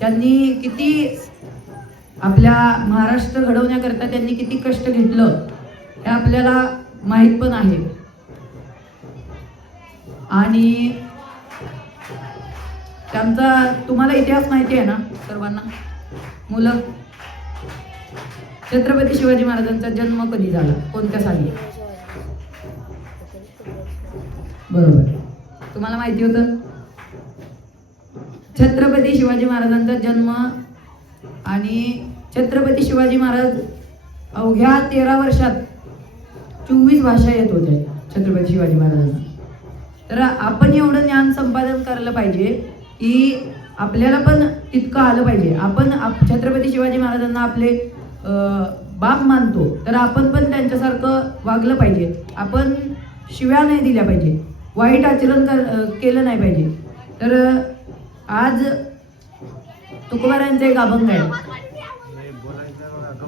त्यांनी किती आपल्या महाराष्ट्र घडवण्याकरता त्यांनी किती कष्ट घेतलं हे आपल्याला माहित पण आहे. आणि त्यांचा तुम्हाला इतिहास माहिती आहे ना सर्वांना मुलं? छत्रपती शिवाजी महाराजांचा जन्म कधी झाला, कोणत्या साली? बरोबर, तुम्हाला माहिती होतं. छत्रपती शिवाजी महाराजांचा जन्म आणि छत्रपती शिवाजी महाराज अवघ्या 13 वर्षात 24 भाषा येत होत्या छत्रपती शिवाजी महाराजांना. तर आपण एवढं ज्ञान संपादन करायला पाहिजे की आपल्याला पण तितकं आलं पाहिजे. आपण छत्रपती शिवाजी महाराजांना आपले बाप मानतो, तर आपण पण त्यांच्यासारखं वागलं पाहिजे. आपण शिव्या नाही दिल्या पाहिजे, वाईट आचरण केलं नाही पाहिजे. तर आज तुकोबारायांचं एक अभंग आहे,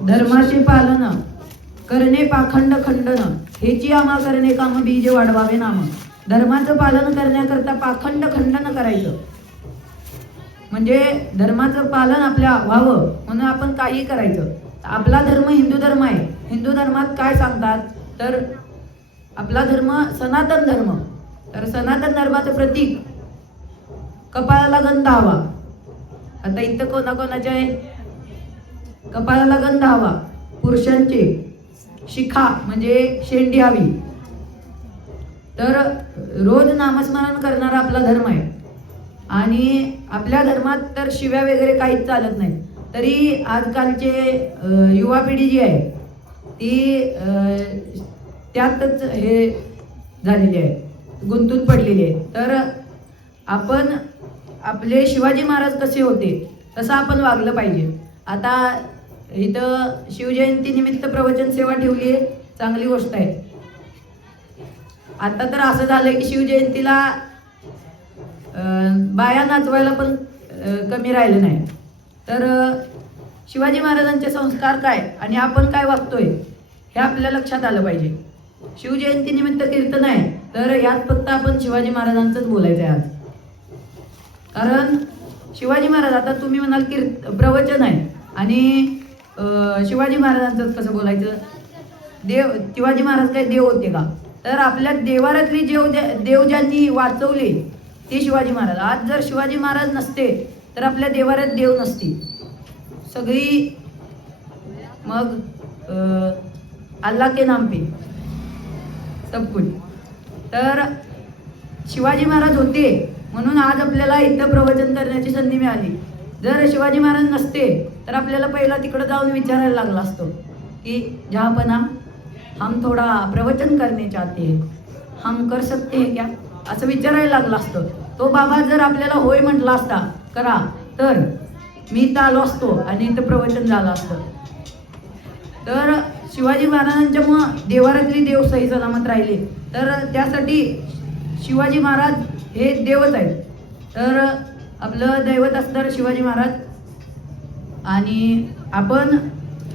धर्माचे पालन करणे पाखंड खंडन, हेची आम्हा करणे काम बीज वाढवावे नाम. धर्माचं पालन करण्याकरता पाखंड खंडन करायचं, म्हणजे धर्माचं पालन आपल्या व्हावं म्हणून आपण काही करायचं. आपला धर्म हिंदू धर्म आहे. हिंदू धर्मात काय सांगतात, तर आपला धर्म सनातन धर्म. तर सनातन धर्माचं प्रतीक कपाळाला गंध हवा. आता इथं कोणाकोणाच्या आहे? कपाळाला गंध हवा. पुरुषांचे शिखा म्हणजे शेंडी हवी. तर रोज नामस्मरण करणारा आपला धर्म आहे. आणि आपल्या धर्मात तर शिव्या वगैरे काहीच चालत नाही. तरी आजकालचे युवा पिढी जी आहे ती त्यातच हे झालेली आहे, गुंतून पडलेली आहे. तर आपण आपले शिवाजी महाराज कसे होते तसं आपण वागलं पाहिजे. आता इथं शिवजयंती निमित्त प्रवचन सेवा ठेवली आहे, चांगली गोष्ट आहे. आता तर असं झालंय की शिवजयंतीला बाया नाचवायला पण कमी राहिलं नाही. तर शिवाजी महाराजांचे संस्कार काय आणि आपण काय वागतोय हे आपल्या लक्षात आलं पाहिजे. शिवजयंती निमित्त कीर्तन आहे, तर यात फक्त आपण शिवाजी महाराजांचंच बोलायचं आहे आज. कारण शिवाजी महाराज, आता तुम्ही म्हणाल प्रवचन आहे आणि शिवाजी महाराजांचंच कसं बोलायचं? शिवाजी महाराज काय देव होते का? तर आपल्या देवारातली देव ज्यांनी वाचवले ते शिवाजी महाराज. आज जर शिवाजी महाराज नसते तर आपल्या देवारात देव नसती सगळी. मग अल्लाह के नाम पे सब कुछ. तर शिवाजी महाराज होते म्हणून आज आपल्याला इथं प्रवचन करण्याची संधी मिळाली. जर शिवाजी महाराज नसते तर आपल्याला पहिला तिकडं जाऊन विचारायला लागला असतो की जहाँपना हम थोडा प्रवचन करने चाहते हैं, हम कर सकते हैं क्या, असं विचारायला लागलं असतं. तो बाबा जर आपल्याला होय म्हटला असता करा, तर मी इथं आलो असतो आणि इथं प्रवचन झालं असतं. तर शिवाजी महाराजांच्यामुळं देवारातली देव सही सलामत राहिले. तर त्यासाठी शिवाजी महाराज हे देवच आहेत. तर आपलं दैवत असतं शिवाजी महाराज. आणि आपण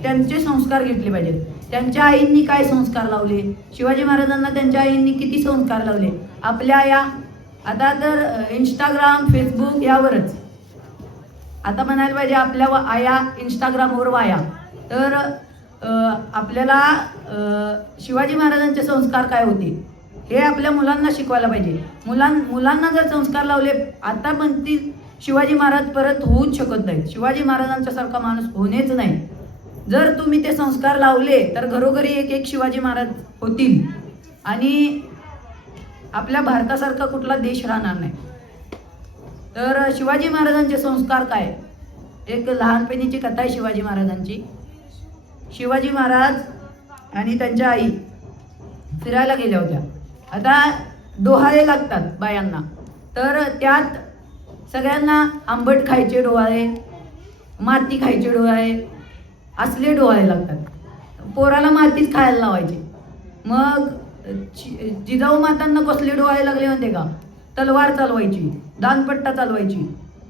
त्यांचे संस्कार घेतले पाहिजेत. त्यांच्या आईंनी काय संस्कार लावले, शिवाजी महाराजांना त्यांच्या आईंनी किती संस्कार लावले. आपल्या आया आता तर इंस्टाग्राम फेसबुक यावरच, आता म्हणायला पाहिजे आपल्या आया इंस्टाग्रामवर वाया. तर आपल्याला शिवाजी महाराजांचे संस्कार काय होते हे आपल्या मुलांना शिकवायला पाहिजे. मुलांना जर संस्कार लावले, आता पण ती शिवाजी महाराज परत होऊच शकत नाही. शिवाजी महाराजांच्या सारखा माणूस होणेच नाही. जर तुम्ही ते संस्कार लावले तर घरोघरी एक एक शिवाजी महाराज होतील आणि आपल्या भारतासारखा कुठला देश राहणार नाही. तर शिवाजी महाराजांचे संस्कार काय? एक लहानपणीची कथा आहे शिवाजी महाराजांची. शिवाजी महाराज आणि त्यांच्या आई फिरायला गेल्या होत्या. आता डोहाळे लागतात बायांना, तर त्यात सगळ्यांना आंबट खायचे डोहाळे, माती खायचे डोहाळे, असले डोहाळे लागतात. पोराला मातीच खायला लावायचे. मग जिजाऊ मातांना कसले डोहाळे लागले म्हणते का? तलवार चालवायची, दानपट्टा चालवायची,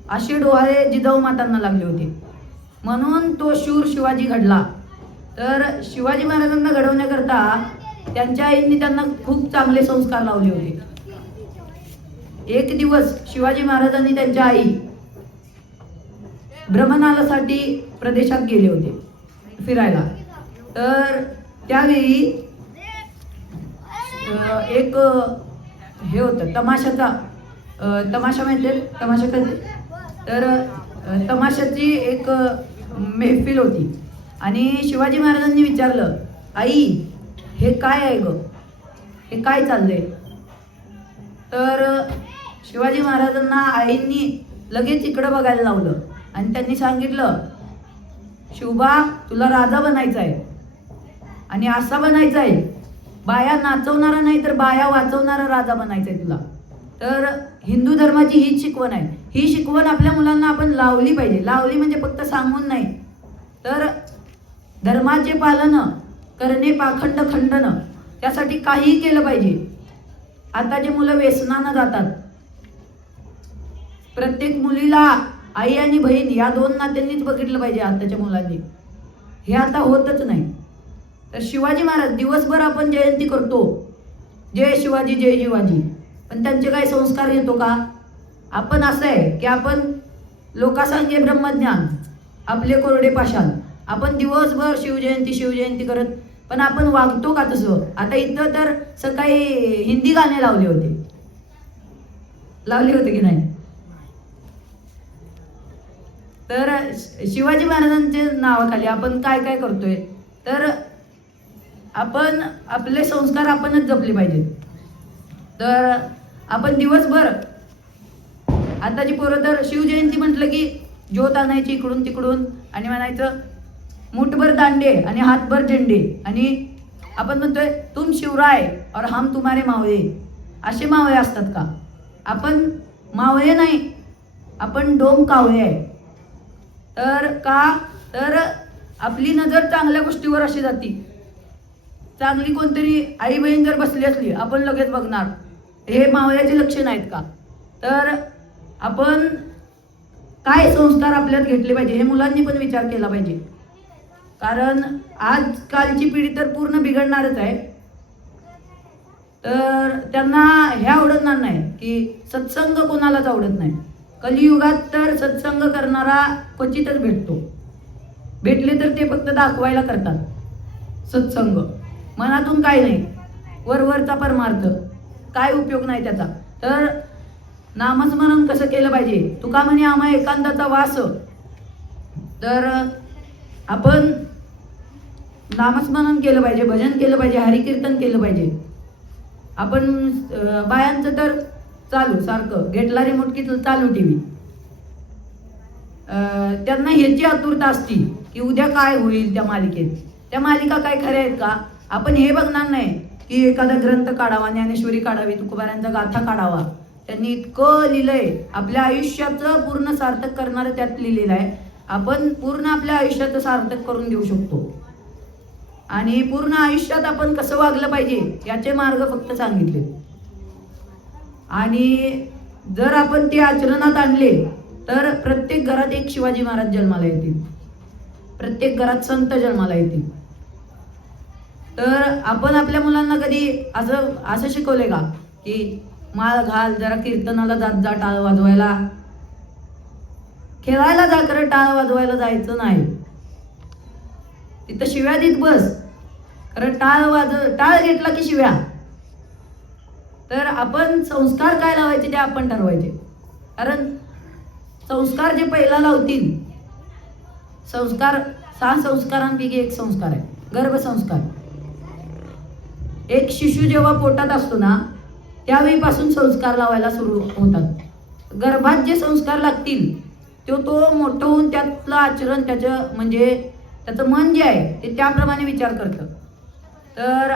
असे डोहाळे जिजाऊ मातांना लागले होते. म्हणून तो शूर शिवाजी घडला. तर शिवाजी महाराजांना घडवण्याकरता त्यांच्या आईंनी त्यांना खूप चांगले संस्कार लावले होते. एक दिवस शिवाजी महाराजांनी त्यांच्या आई भ्रमणासाठी प्रदेशात गेले होते फिरायला. तर त्यावेळी एक हे होतं तमाशाचा तमाशा माहिती आहे तमाशा कधी. तर तमाशाची एक मेहफिल होती आणि शिवाजी महाराजांनी विचारलं, आई हे काय आहे ग, हे काय चाललंय. तर शिवाजी महाराजांना आईंनी लगेच इकडं बघायला लावलं आणि त्यांनी सांगितलं, शिवबा तुला राजा बनायचा आहे आणि असा बनायचा आहे, बाया नाचवणारा नाही तर बाया वाचवणारा राजा बनायचा आहे तुला. तर हिंदू धर्माची हीच शिकवण आहे. ही शिकवण आपल्या मुलांना आपण लावली पाहिजे. लावली म्हणजे फक्त सांगून नाही, तर धर्माचे पालन करणे पाखंड खंडन, त्यासाठी काहीही केलं पाहिजे. आताची मुलं व्यसनानं जातात. प्रत्येक मुलीला आई आणि बहीण या दोन नात्यांनीच बघितलं पाहिजे आताच्या मुलांनी. हे आता होतच नाही. तर शिवाजी महाराज दिवसभर आपण जयंती करतो, जय शिवाजी जय शिवाजी, पण त्यांचे काही संस्कार घेतो का आपण. असं आहे की आपण लोकांसांगे ब्रह्मज्ञान आपले कोरडे पाषाण, आपण दिवसभर शिवजयंती शिवजयंती करत, पण आपण वागतो का तसं. आता इथं तर सकाळी हिंदी गाणे लावले होते की नाही. तर शिवाजी महाराजांच्या नावाखाली आपण काय काय करतोय. तर आपण आपले संस्कार आपणच जपले पाहिजेत. तर आपण दिवसभर आताची पोरं तर शिवजयंती म्हटलं की ज्योत आणायची इकडून तिकडून आणि म्हणायचं मुठभर दांडे आणि हातभर झेंडे, आणि आपण म्हणतोय तुम शिवराय और हम तुम्हारे मावळे. असे मावळे असतात का. आपण मावळे नाही, आपण डोम कावळे आहे. तर का तर आपली नजर चांगल्या गोष्टीवर अशी जाती. चांगली कोणतरी आई बहीण जर बसली असली आपण लगेच बघणार हे मावळ्याचे लक्षण आहेत का. तर आपण काय संस्कार आपल्यात घेतले पाहिजे हे मुलांनी पण विचार केला पाहिजे. कारण आजकालची पिढी तर पूर्ण बिघडणारच आहे. तर त्यांना हे आवडणार नाही की सत्संग कोणालाच आवडत नाही. कलियुगात तर सत्संग करणारा क्वचितच भेटतो. भेटले तर ते फक्त दाखवायला करतात सत्संग, मनातून काय नाही, वरवरचा परमार्थ, काय उपयोग नाही त्याचा. तर नामस्मरण कसं केलं पाहिजे. तुका म्हणे आम्हा एकांताचा वास. तर आपण नामस्मरण केलं पाहिजे, भजन केलं पाहिजे, हरिकीर्तन केलं पाहिजे. आपण बायांचं तर चालू सारखं घेतला रिमोट की चालू टीव्ही. त्यांना ह्याची आतुरता असती की उद्या काय होईल त्या मालिकेत. त्या मालिका काय खऱ्या आहेत का. आपण हे बघणार नाही की एखादा ग्रंथ काढावा, ज्ञानेश्वरी काढावी, तुकोबारायांचा गाथा काढावा. त्यांनी इतकं लिहिलंय, आपल्या आयुष्याचं पूर्ण सार्थक करणारं त्यात लिहिलेलं आहे. आपण पूर्ण आपल्या आयुष्याचं सार्थक करून घेऊ शकतो आणि पूर्ण आयुष्यात आपण कसं वागलं पाहिजे याचे मार्ग फक्त सांगितले. आणि जर आपण ते आचरणात आणले तर प्रत्येक घरात एक शिवाजी महाराज जन्माला येतील, प्रत्येक घरात संत जन्माला येतील. तर आपण आपल्या मुलांना कधी असं शिकवले का की माळ घाल, जरा कीर्तनाला जात जा, टाळ वाजवायला, खेळायला जा, खरं टाळ वाजवायला जायचं नाही. तिथं शिव्या देत बस, खरं टाळ घेतला की शिव्या. तर आपण संस्कार काय लावायचे ते आपण ठरवायचे. कारण संस्कार जे पहिला लावतील, संस्कार 6 संस्कारांपैकी एक संस्कार आहे गर्भसंस्कार. एक शिशु जेव्हा पोटात असतो ना त्यावेळीपासून संस्कार लावायला सुरू होतात. गर्भात जे संस्कार लागतील तो मोठं होऊन त्यातलं आचरण त्याचं म्हणजे त्याचं मन जे आहे ते त्याप्रमाणे विचार करतं. तर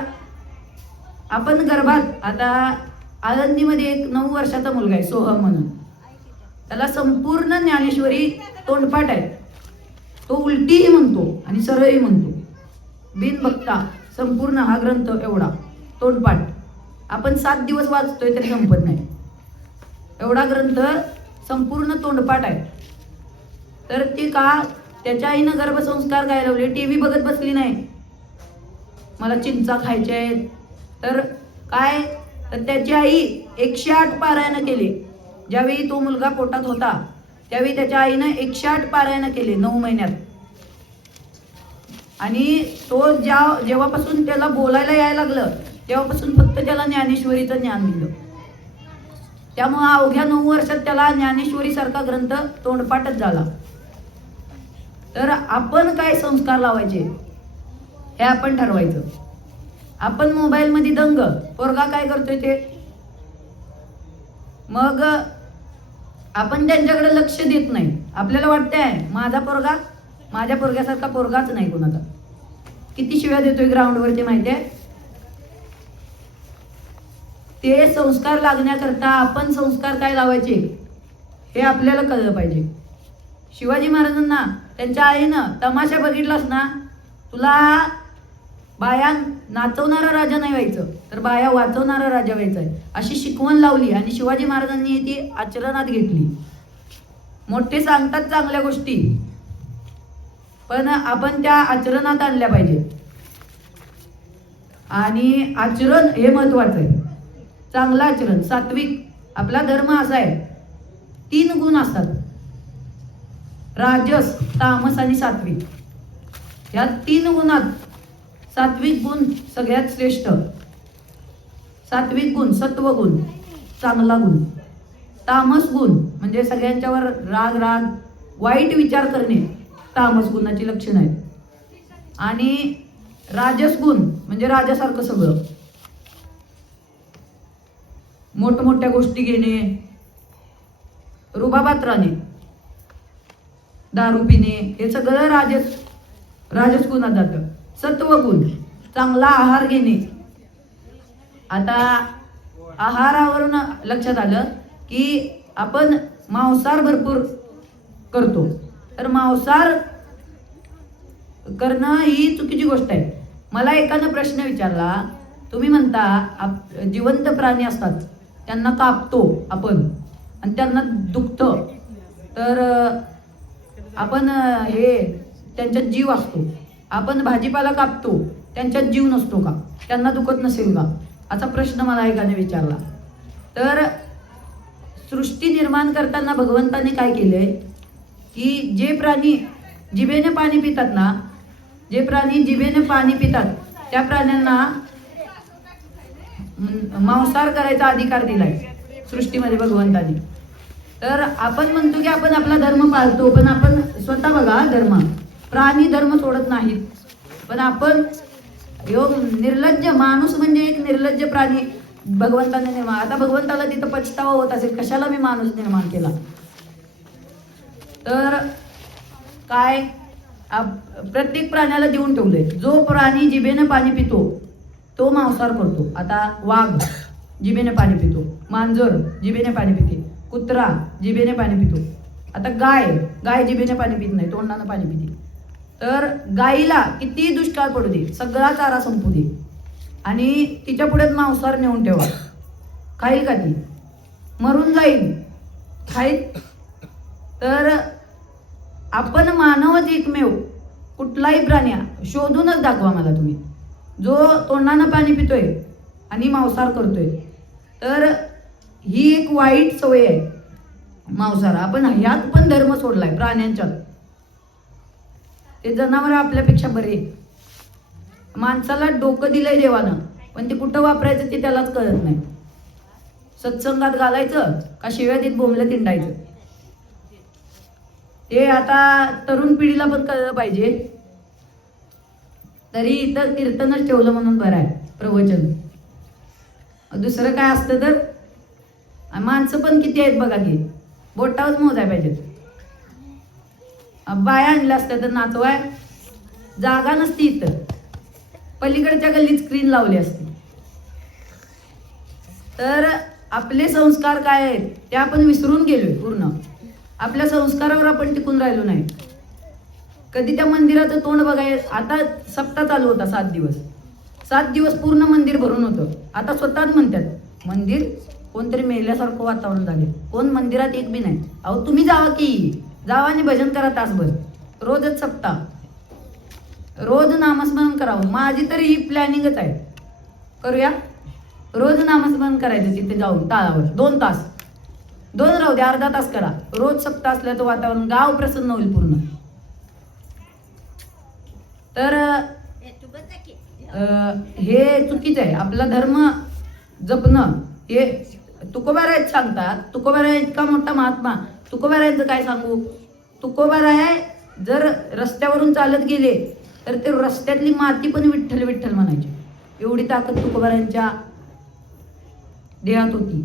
आपण गर्भात आता आळंदीमध्ये एक 9 वर्षाचा मुलगा आहे सोहम म्हणून, त्याला संपूर्ण ज्ञानेश्वरी तोंडपाठ आहे. तो उलटीही म्हणतो आणि सरळही म्हणतो, बिन बघता संपूर्ण हा ग्रंथ एवढा तोंडपाठ. आपण 7 दिवस वाचतोय तरी संपत नाही, एवढा ग्रंथ संपूर्ण तोंडपाठ आहे. तर ती का त्याच्या आईनं गर्भसंस्कार काय लावले, टीव्ही बघत बसली नाही, मला चिंचा खायच्या आहेत. तर काय तर त्याची आई 108 पारायण केले ज्यावेळी तो मुलगा पोटात होता. त्यावेळी त्याच्या आईनं 108 पारायण केले 9 महिन्यात. आणि तो जेव्हापासून त्याला बोलायला यायला लागलं तेव्हापासून फक्त त्याला ज्ञानेश्वरीचं ज्ञान दिलं. त्यामुळं अवघ्या 9 वर्षात त्याला ज्ञानेश्वरी सारखा ग्रंथ तोंडपाठच झाला. तर आपण काय संस्कार लावायचे हे आपण ठरवायचं. आपण मोबाईलमध्ये दंग, पोरगा काय करतोय ते, मग आपण त्यांच्याकडे लक्ष देत नाही. आपल्याला वाटतंय माझा पोरगा माझ्या पोरग्यासारखा पोरगाच नाही कोणाचा. किती शिव्या देतोय ग्राउंडवरती माहिती आहे. ते संस्कार लागण्याकरता आपण संस्कार काय लावायचे हे आपल्याला कळलं पाहिजे. शिवाजी महाराजांना त्यांच्या आईनं तमाशा बघितलास ना, तुला बाया नाचवणारा राजा नाही व्हायचं तर बाया वाचवणारा राजा व्हायचा आहे अशी शिकवण लावली. आणि शिवाजी महाराजांनी ती आचरणात घेतली. मोठे सांगतात चांगल्या गोष्टी, पण आपण त्या आचरणात आणल्या पाहिजे. आणि आचरण हे महत्वाचं आहे. चांगलं आचरण, सात्विक. आपला धर्म असा आहे 3 गुण असतात, राजस, तामस आणि सात्विक. या 3 गुणात सात्विक गुण सगळ्यात श्रेष्ठ. सात्विक गुण सत्वगुण, चांगला गुण. तामस गुण म्हणजे सगळ्यांच्यावर राग, वाईट विचार करणे, तामस गुणाची लक्षण आहेत. आणि राजस गुण म्हणजे राजासारखं सगळं, मोठमोठ्या गोष्टी घेणे, रुबाबात राहणे, दारू पिणे, हे सगळं राजस गुणात जातं. सत्वगुण चांगला आहार घेणे. आता आहारावरून लक्षात आलं की आपण मांसाहार भरपूर करतो, तर मांसाहार करणं ही चुकीची गोष्ट आहे. मला एकानं प्रश्न विचारला, तुम्ही म्हणता जिवंत प्राणी असतात त्यांना कापतो आपण आणि त्यांना दुखतं, तर आपण हे त्यांच्यात जीव असतो, आपण भाजीपाला कापतो त्यांच्यात जीव नसतो का, त्यांना दुखत नसेल का, असा प्रश्न मला एकाने विचारला. तर सृष्टी निर्माण करताना भगवंताने काय केलंय की जे प्राणी जिभेने पाणी पितात ना, जे प्राणी जिभेने पाणी पितात त्या प्राण्यांना मांसाहार करायचा अधिकार दिलाय सृष्टीमध्ये भगवंताने. तर आपण म्हणतो की आपण आपला धर्म पाळतो, पण आपण स्वतः बघा धर्म, प्राणी धर्म सोडत नाहीत. पण आपण निर्लज्ज माणूस म्हणजे एक निर्लज्ज प्राणी भगवंताने निर्माण. आता भगवंताला तिथं पछतावा होत असेल कशाला मी माणूस निर्माण केला. तर काय प्रत्येक प्राण्याला देऊन ठेवलंय. जो प्राणी जिभेने पाणी पितो तो मांसाहार करतो. आता वाघ जिभेने पाणी पितो, मांजर जिभेने पाणी पिते, कुत्रा जिभेने पाणी पितो. आता गाय जिभेने पाणी पित नाही, तोंडानं पाणी पिते. तर गाईला किती दुष्काळ पडू दे, सगळा चारा संपू दे आणि तिच्या पुढे मांसाहार नेऊन ठेवा, खाईल का ती? मरून जाईल, खाईल. तर आपण मानवच एकमेव, कुठलाही प्राणी शोधूनच दाखवा मला तुम्ही जो तोंडानं पाणी पितोय आणि मांसाहार करतोय. तर ही एक वाईट सवय आहे मांसाहार. आपण ह्यात पण धर्म सोडलाय प्राण्यांच्यात. ते जनावर आपल्यापेक्षा बरे. माणसाला डोकं दिलंय देवानं, पण ते कुठं वापरायचं ते त्यालाच कळत नाही. सत्संगात घालायचं का शिव्या देत बोंबलं तिंडायचं, ते आता तरुण पिढीला पण कळलं पाहिजे. तरी इथं कीर्तनच ठेवलं म्हणून बरं आहे, प्रवचन. दुसरं काय असतं तर माणसं पण किती आहेत बघा की, बोटावच मोजाय पाहिजेत. बाया आणल्या असत्या तर नाचवाय जागा नसती, इथं पलीकडच्या गल्लीत स्क्रीन लावली असती. तर आपले संस्कार काय आहेत ते आपण विसरून गेलोय पूर्ण. आपल्या संस्कारावर आपण टिकून राहिलो नाही. कधी त्या मंदिराचं तोंड बघाय. आता सप्ताह चालू होता 7 दिवस, 7 दिवस पूर्ण मंदिर भरून होतं. आता स्वतःच म्हणतात मंदिर कोणतरी मेल्यासारखं वातावरण झाले, कोण मंदिरात एक बी नाही. अहो तुम्ही जावा की, जावा आणि भजन करा तासभर. रोजच सप्ताह, रोज नामस्मरण करावं. माझी तरी ही प्लॅनिंगच आहे, करूया रोज नामस्मरण करायचं तिथे जाऊन ताळावर 2 तास. 2 राहू द्या, अर्धा तास करा. रोज सप्ताह असल्याचं वातावरण, गाव प्रसन्न होईल पूर्ण. तर हे चुकीचं आहे. आपला धर्म जपणं हे तुकोबाराय सांगतात. तुकोबाराय इतका मोठा महात्मा, तुकोबारायांचं काय सांगू. तुकोबाराय जर रस्त्यावरून चालत गेले तर ते रस्त्यातली माती पण विठ्ठल विठ्ठल म्हणायची. एवढी ताकद तुकोबारायांच्या देहात होती.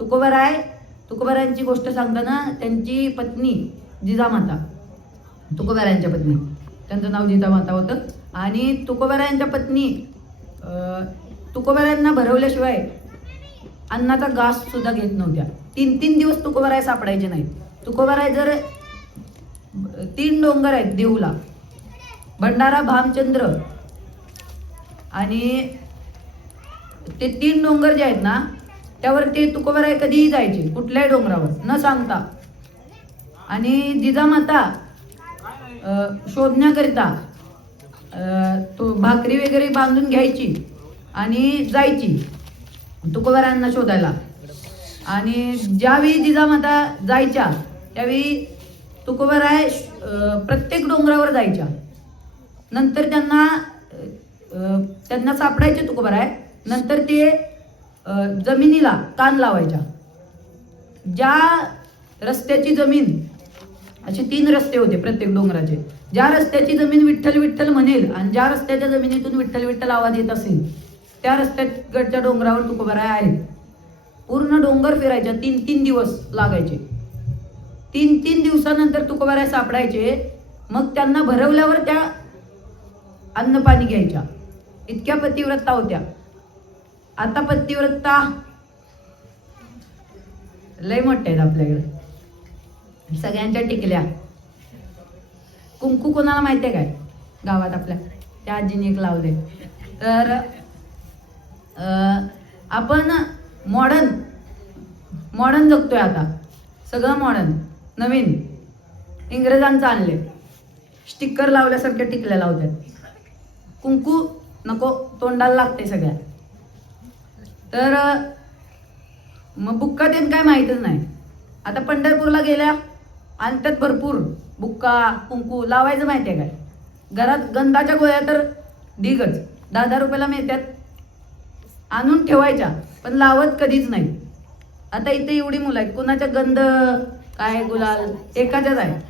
तुकोबारायांची गोष्ट सांगताना त्यांची पत्नी जिजामाता, तुकोबारायांच्या पत्नी, त्यांचं नाव जिजामाता होतं. आणि तुकोबारायांच्या पत्नी तुकोबारायांना भरवल्याशिवाय अन्नाचा घास सुद्धा घेत नव्हत्या. 3 दिवस तुकोबाराय सापडायचे नाहीत. तुकोबाराय जर 3 डोंगर आहेत देऊला, भंडारा, भामचंद्र, आणि ते 3 डोंगर जे आहेत ना त्यावर ते तुकोबाराय कधीही जायचे, कुठल्याही डोंगरावर न सांगता. आणि जिजामाता शोधण्याकरिता तो भाकरी वगैरे बांधून घ्यायची आणि जायची तुकोबारायांना शोधायला. आणि ज्यावेळी जिजामाता जायच्या त्यावेळी तुकोबाराय प्रत्येक डोंगरावर जायच्या. नंतर त्यांना सापडायचे तुकोबाराय. नंतर ते जमिनीला कान लावायच्या. ज्या रस्त्याची जमीन, असे 3 रस्ते होते प्रत्येक डोंगराचे, ज्या रस्त्याची जमीन विठ्ठल विठ्ठल म्हणेल आणि ज्या रस्त्याच्या जमिनीतून विठ्ठल विठ्ठल आवाज येत असेल त्या रस्त्याकडच्या डोंगरावर तुकोबाराय आहेत. पूर्ण डोंगर फिरायच्या. 3 दिवस लागायचे. 3 दिवसानंतर तुकोबाराय सापडायचे. मग त्यांना भरवल्यावर त्या अन्न पाणी घ्यायच्या. इतक्या पतिव्रता होत्या. आता पतिव्रता लय मोठ्या आहेत आपल्याकडे, सगळ्यांच्या टिकल्या. कुंकू कोणाला माहिती आहे काय गावात आपल्या, त्या आजीने एक लावले. तर आपण मॉडर्न जगतोय आता. सगळं मॉडर्न, नवीन, इंग्रजांचं आणले. स्टिकर लावल्यासारख्या टिकल्या लावतात. कुंकू नको, तोंडाला लागते सगळ्या. तर मग बुक्का देन काय माहीतच नाही. आता पंढरपूरला गेल्या आणि त्यात भरपूर बुक्का कुंकू लावायचं माहिती आहे काय. घरात गंधाच्या गोळ्या तर ढीगच, 10-10 रुपयाला मिळतात. आणून ठेवायच्या पण लावत कधीच नाही. आता इथे एवढी मुलं आहेत, कुणाच्या गंध काय गुलाल एकाच्याच आहे.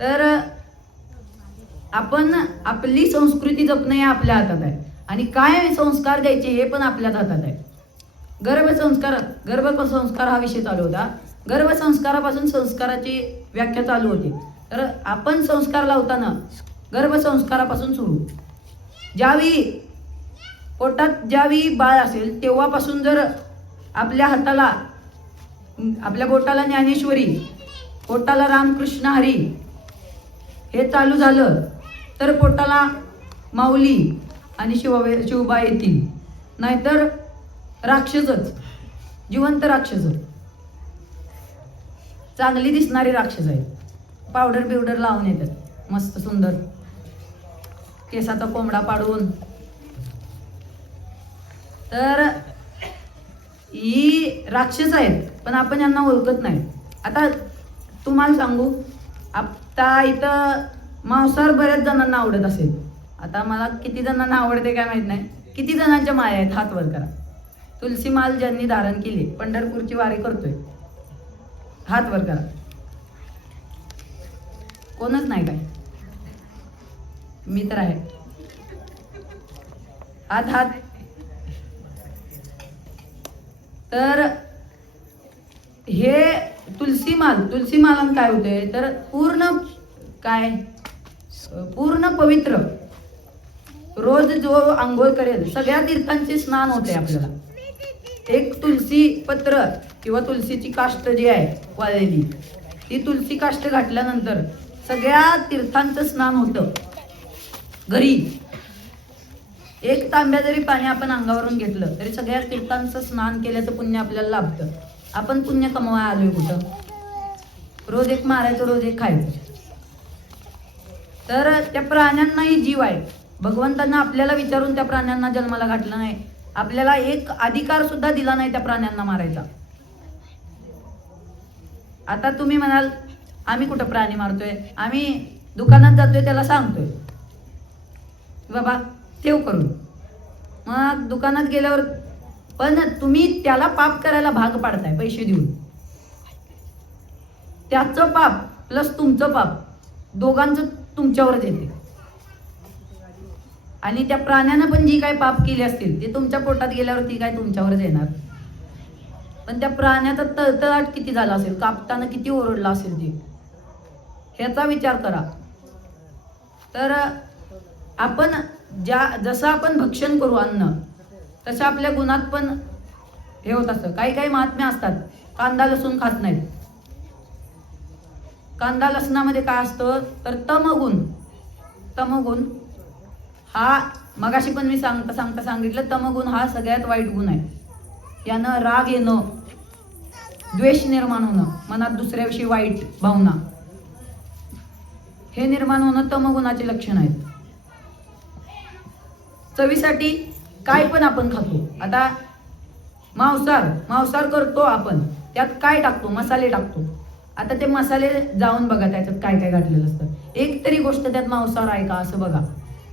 तर आपण आपली संस्कृती जपणं हे आपल्या हातात आहे. आणि काय संस्कार द्यायचे हे पण आपल्याच हातात आहे. गर्भसंस्कार हा विषय चालू होता. गर्भसंस्कारापासून संस्काराची व्याख्या चालू होती. तर आपण संस्कार लावताना गर्भसंस्कारापासून सुरू. ज्यावेळी बाळ असेल तेव्हापासून जर आपल्या हाताला, आपल्या बोटाला ज्ञानेश्वरी, पोटाला रामकृष्ण हरी हे चालू झालं तर पोटाला माऊली आणि शिवबा येतील. नाहीतर राक्षसच, जिवंत राक्षस, चांगली दिसणारी राक्षस आहेत. पावडर बिवडर लावून येतात मस्त सुंदर, केसाचा कोंबडा पाडून. तर ही राक्षस आहेत पण आपण यांना ओळखत नाही. आता तुम्हाला सांगू, आता इथं मांसाहार बऱ्याच जणांना आवडत असेल. आता मला किती जणांना आवडते काय माहित नाही. किती जणांच्या माया आहेत हात वर करा. तुलसी माल ज्यांनी धारण केली, पंढरपूरची वारी करतोय, हात वर करा. कोणच नाही काय, मी तर आहे. हात. तर हे तुलसी मालन काय होते तर पूर्ण पवित्र. रोज जो आंघोळ करेल सगळ्या तीर्थांचे स्नान होते आपल्याला. एक तुलसी पत्र किंवा तुलसीची काष्ट जी आहे वाळलेली, ती तुलसी काष्ट घातल्यानंतर सगळ्या तीर्थांचं स्नान होतं. घरी एक तांब्या जरी पाणी आपण अंगावरून घेतलं तरी सगळ्या तीर्थांचं स्नान केल्याचं पुण्य आपल्याला लाभतं. आपण पुण्य कमवायला आलोय कुठं. रोज एक मारायचं, रोज एक खायचं. तर त्या प्राण्यांनाही जीव आहे. भगवंतांना आपल्याला विचारून त्या प्राण्यांना जन्माला घातलं नाही. आपल्याला एक अधिकार सुद्धा दिला नाही त्या प्राण्यांना मारायचा. आता तुम्ही म्हणाल आम्ही कुठं प्राणी मारतोय, आम्ही दुकानात जातोय त्याला सांगतोय बाबा ठेव करून, मग दुकानात गेल्यावर पण तुम्ही त्याला पाप करायला भाग पाडताय पैसे देऊन. त्याचं पाप प्लस तुमचं पाप दोघांचं तुमच्यावरच येते. आणि त्या प्राण्यानं पण जी काय पाप केली असतील ते तुमच्या पोटात गेल्यावर ती काय तुमच्यावरच येणार. पण त्या प्राण्याचा तळतळाट किती झाला असेल, कापताना किती ओरडला असेल ते, ह्याचा विचार करा. तर आपण जसं आपण भक्षण करू अन्न, तसं आपल्या गुणात पण हे होत असतं. काही काही महात्म्य असतात कांदा लसूण खात नाहीत. कांदा लसणामध्ये काय असतं तर तमगुण हा, मगाशी पण मी सांगता सांगितलं, तमगुण हा सगळ्यात वाईट गुण आहे. यानं राग येणं, द्वेष निर्माण होणं, मनात दुसऱ्याविषयी वाईट भावना, हे निर्माण होणं तमगुणाचे लक्षण आहेत. चवीसाठी काय पण आपण खातो. आता मांसाहार करतो आपण, त्यात काय टाकतो, मसाले टाकतो. आता ते मसाले जाऊन बघा त्याच्यात काय काय घातलेलं असतं. एक तरी गोष्ट त्यात मांसाहार आहे का असं बघा.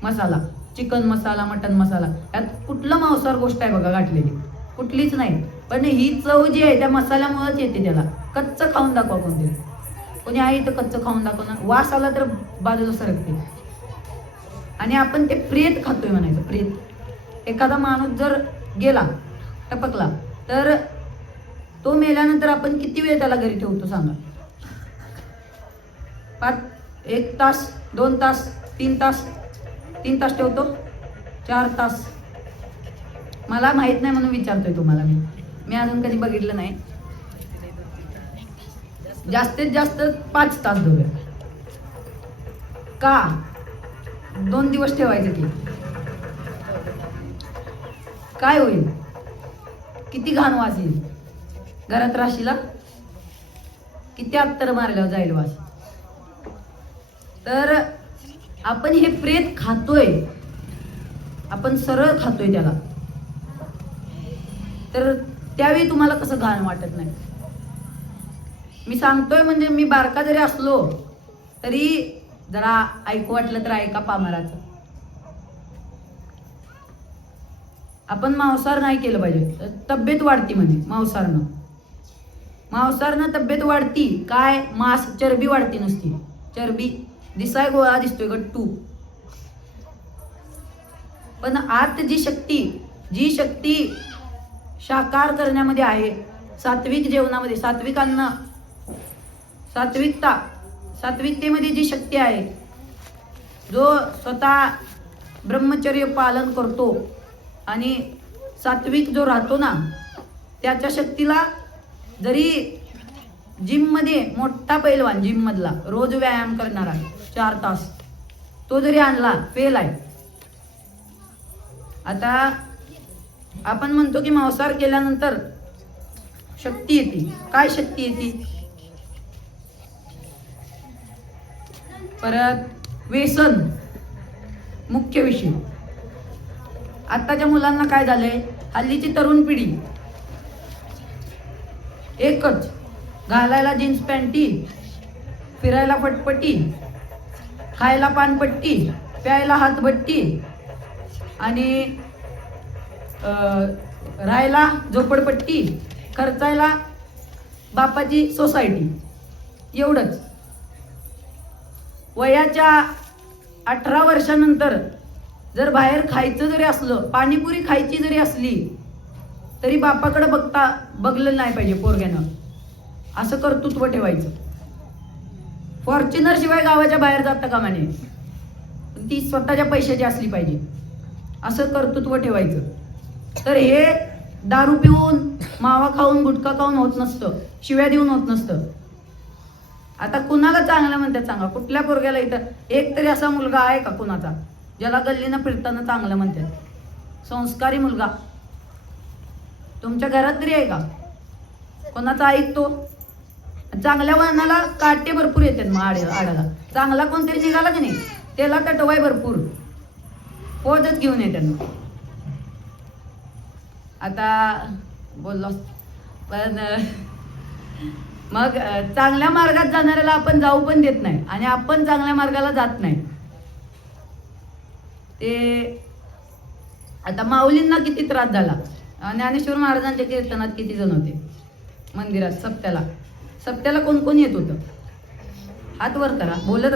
मसाला, चिकन मसाला, मटन मसाला, यात कुठलं मांसाहार गोष्ट आहे बघा घातलेली? कुठलीच नाही. पण ही चव जी आहे त्या मसाल्यामुळेच येते. त्याला कच्चं खाऊन दाखवा कोणी आहे तर कच्चं खाऊन दाखव ना, वास आला तर बाजूला सरकते. आणि आपण ते प्रेत खातोय म्हणायचं. प्रेत, एखादा माणूस जर गेला टपकला तर तो मेल्यानंतर आपण किती वेळ त्याला घरी ठेवतो सांगा? 1 तास, 2 तास, 3 तास, 3 तास ठेवतो, 4 तास. मला माहित नाही म्हणून विचारतोय तुम्हाला. मी अजून कधी बघितलं नाही. जास्तीत जास्त 5 तास धरूया. का 2 दिवस ठेवायचं की काय होईल? किती घाण वास येईल घरात. राशीला किती अत्तर मारल्यावर जाईल वास. तर आपण हे प्रेत खातोय, आपण सरळ खातोय त्याला. तर त्यावेळी तुम्हाला कसं घाण वाटत नाही? मी सांगतोय म्हणजे मी बारका जरी असलो तरी जरा ऐकू वाटलं तर ऐका पामराचं. आपण मांसाहार नाही केलं पाहिजे. तब्येत वाढती म्हणजे मांसाहारनं तब्येत वाढती. काय? मांस, चरबी वाढती नुसती. चरबी दिसाय गोळा दिसतोय गट्टू, पण आत जी शक्ती शाकाहार करण्यामध्ये आहे, सात्विक जेवणामध्ये, सात्विक अन्न, सात्विकतेमध्ये जी शक्ती आहे, जो स्वतः ब्रह्मचर्य पालन करतो आणि सात्विक जो राहतो ना, त्याच्या शक्तीला जरी जिममध्ये मोठा पैलवान, जिममधला रोज व्यायाम करणारा 4 तास, तो जरी आणला फेल आहे. आता आपण म्हणतो की मांसाहार केल्यानंतर शक्ती येते. काय शक्ती येते? परत व्यसन, मुख्य विषय. आत्ताच्या मुलांना काय झालंय, हल्लीची तरुण पिढी एकच, घालायला जीन्स पॅन्टी, फिरायला पटपटी, खायला पानपट्टी, प्यायला हातभट्टी आणि राहायला झोपडपट्टी, खर्चायला बापाची सोसायटी. एवढंच. वयाच्या 18 वर्षानंतर जर बाहेर खायचं जरी असलं, पाणीपुरी खायची जरी असली, तरी बापाकडे बघलं नाही पाहिजे पोरग्यानं. असं कर्तृत्व ठेवायचं. फॉर्च्युनर शिवाय गावाच्या बाहेर जाता कामा नये. ती स्वतःच्या पैशाची असली पाहिजे. असं कर्तृत्व ठेवायचं. तर हे दारू पिऊन, मावा खाऊन, गुटखा खाऊन होत नसतं, शिव्या देऊन होत नसतं. आता कुणाला चांगलं म्हणतात सांगा? कुठल्या पोरग्याला इथं एक तरी असा मुलगा आहे का कुणाचा ज्याला गल्लीनं फिरताना चांगलं म्हणतात? संस्कारी मुलगा तुमच्या घरात तरी आहे का? कोणाचा ऐकतो? चांगल्या वाहनाला काटे भरपूर येतात. मग आडाला चांगला कोणतरी निघाला की नाही, त्याला तटवाय भरपूर, पोजच घेऊन येतात. मग आता बोललो पण मग चांगल्या मार्गात जाणाऱ्याला आपण जाऊ पण देत नाही आणि आपण चांगल्या मार्गाला जात नाही. ते आता माऊलींना किती त्रास झाला. ज्ञानेश्वर महाराजांच्या कीर्तनात किती जण होते मंदिरात सप्त्याला कोण कोण येत होतं? हात वर करा, बोलत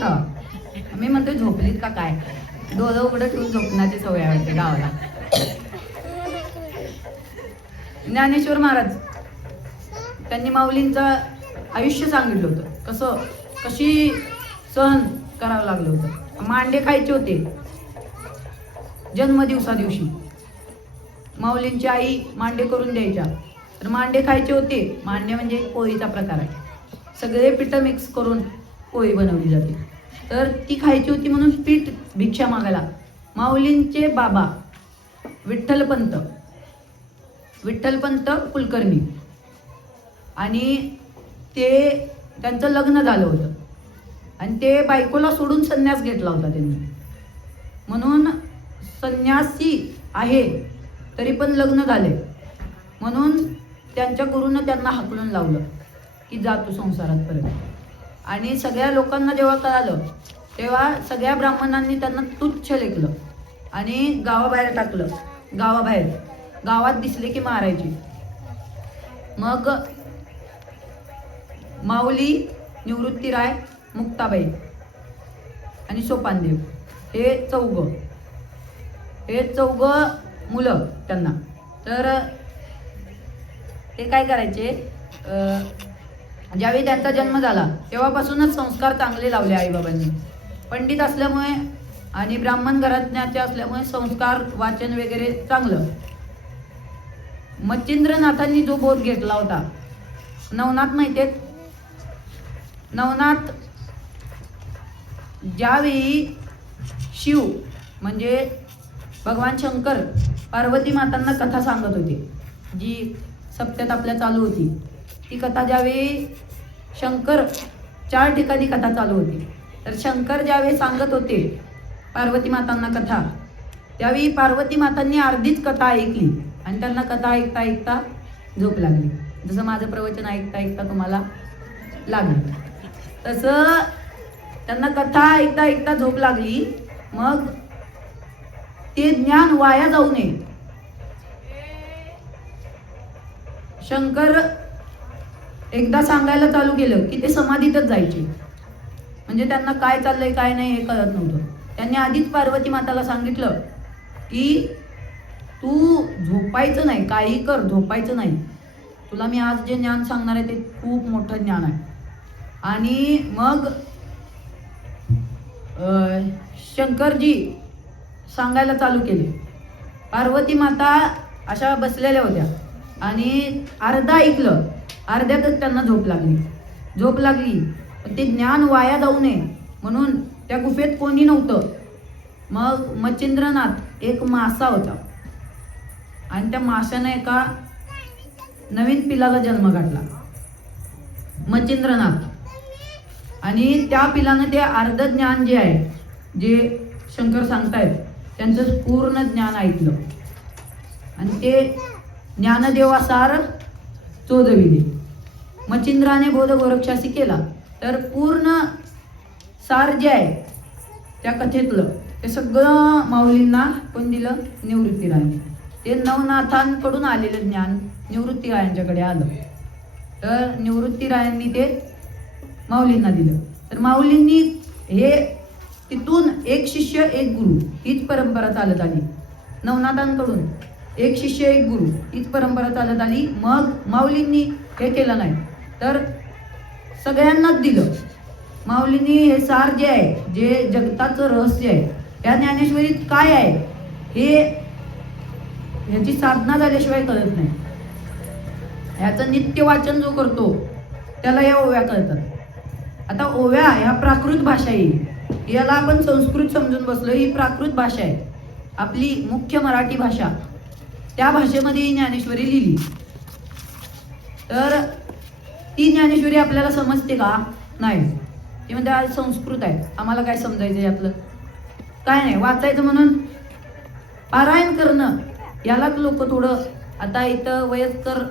राहा. मी म्हणतोय झोपलीत का काय? डोळं उघडं ठेवून झोपण्याची सवय आवडते गावाला. ज्ञानेश्वर महाराज त्यांनी माऊलींचं आयुष्य सांगितलं होतं, कशी सहन करावं लागलं होतं. मांडे खायचे होते जन्मदिवसा दिवशी. माऊलींची आई मांडे करून द्यायच्या, तर मांडे खायचे होते. मांडे म्हणजे पोळीचा प्रकार आहे. सगळे पिठं मिक्स करून पोळी बनवली जाते. तर ती खायची होती म्हणून पीठ भिक्षा मागायला माऊलींचे बाबा विठ्ठलपंत कुलकर्णी आणि त्यांचं लग्न झालं होतं आणि ते बायकोला सोडून संन्यास घेतला होता त्यांनी. म्हणून संन्यासी आहे तरी पण लग्न झाले म्हणून त्यांच्या गुरूनं त्यांना हाकलून लावलं की जा तू संसारात परत. आणि सगळ्या लोकांना जेव्हा कळालं तेव्हा सगळ्या ब्राह्मणांनी त्यांना तुच्छ लेखलं आणि गावाबाहेर टाकलं. गावात दिसले की मारायचे. मग माऊली, निवृत्तीराय, मुक्ताबाई आणि सोपानदेव हे चौघं मुलं त्यांना. तर ते काय करायचे, ज्यावेळी त्यांचा जन्म झाला तेव्हापासूनच संस्कार चांगले लावले आईबाबांनी. पंडित असल्यामुळे आणि ब्राह्मण घराण्याचे असल्यामुळे संस्कार, वाचन वगैरे चांगलं. मच्छिंद्रनाथांनी जो बोध घेतला होता, नवनाथ माहितीये, नवनाथ ज्यावेळी शिव म्हणजे भगवान शंकर पार्वती मातांना कथा सांगत होते, जी सप्त्यात आपल्या चालू होती, ती कथा ज्यावेळी शंकर 4 ठिकाणी कथा चालू होती, तर शंकर ज्यावेळी सांगत होते पार्वती मातांना कथा, त्यावेळी पार्वती मातांनी अर्धीच कथा ऐकली आणि त्यांना कथा ऐकता ऐकता झोप लागली. जसं माझं प्रवचन ऐकता ऐकता तुम्हाला लागलं, तसं त्यांना कथा ऐकता ऐकता झोप लागली. मग ते ज्ञान वाया जाऊ नये, शंकर एकदा सांगायला चालू केलं की ते समाधीतच जायचे. म्हणजे त्यांना काय चाललंय काय नाही हे कळत नव्हतं. त्यांनी आधीच पार्वती माताला सांगितलं की तू झोपायचं नाही, काही कर, झोपायचं नाही. तुला मी आज जे ज्ञान सांगणार आहे ते खूप मोठं ज्ञान आहे. आणि मग शंकरजी सांगायला चालू केले. पार्वती माता अशा बसलेल्या होत्या आणि अर्धा ऐकलं, अर्ध्यातच त्यांना झोप लागली. पण ते ज्ञान वाया जाऊ नये म्हणून त्या गुफेत कोणी नव्हतं. मग मच्छिंद्रनाथ एक मासा होता आणि त्या माशाने एका नवीन पिलाला जन्म घातला, मच्छिंद्रनाथ. आणि त्या पिलानं ते अर्ध ज्ञान जे आहे, जे शंकर सांगतायत त्यांचं पूर्ण ज्ञान ऐकलं आणि ते ज्ञानदेवासार चोदविले. मच्छिंद्राने बोध गोरक्षासी केला. तर पूर्ण सार जे आहे त्या कथेतलं ते सगळं माऊलींना कोण दिलं? निवृत्तीरायांनी. ते नवनाथांकडून आलेलं ज्ञान निवृत्तीरायांच्याकडे आलं. तर निवृत्तीरायांनी ते माऊलींना दिलं. तर माऊलींनी हे तिथून एक शिष्य एक गुरु हीच परंपरा चालत आली. नवनाथांकडून एक शिष्य एक गुरु हीच परंपरा चालत आली. मग माऊलींनी हे केलं नाही तर सगळ्यांनाच दिलं. माऊलींनी हे सार जे आहे, जे जगताचं रहस्य आहे, त्या ज्ञानेश्वरीत काय आहे हे ह्याची साधना झाल्याशिवाय कळत नाही. ह्याचं नित्य वाचन जो करतो त्याला या ओव्या कळतात. आता ओव्या ह्या प्राकृत भाषा येईल, याला आपण संस्कृत समजून बसलो, ही प्राकृत भाषा आहे आपली मुख्य मराठी भाषा. त्या भाषेमध्ये ही ज्ञानेश्वरी लिहिली. तर ती ज्ञानेश्वरी आपल्याला समजते का? नाही. ती म्हणते आज संस्कृत आहे, आम्हाला काय समजायचं यातलं? काय नाही, वाचायचं म्हणून पारायण करणं यालाच लोक थोडं. आता इथं वयस्कर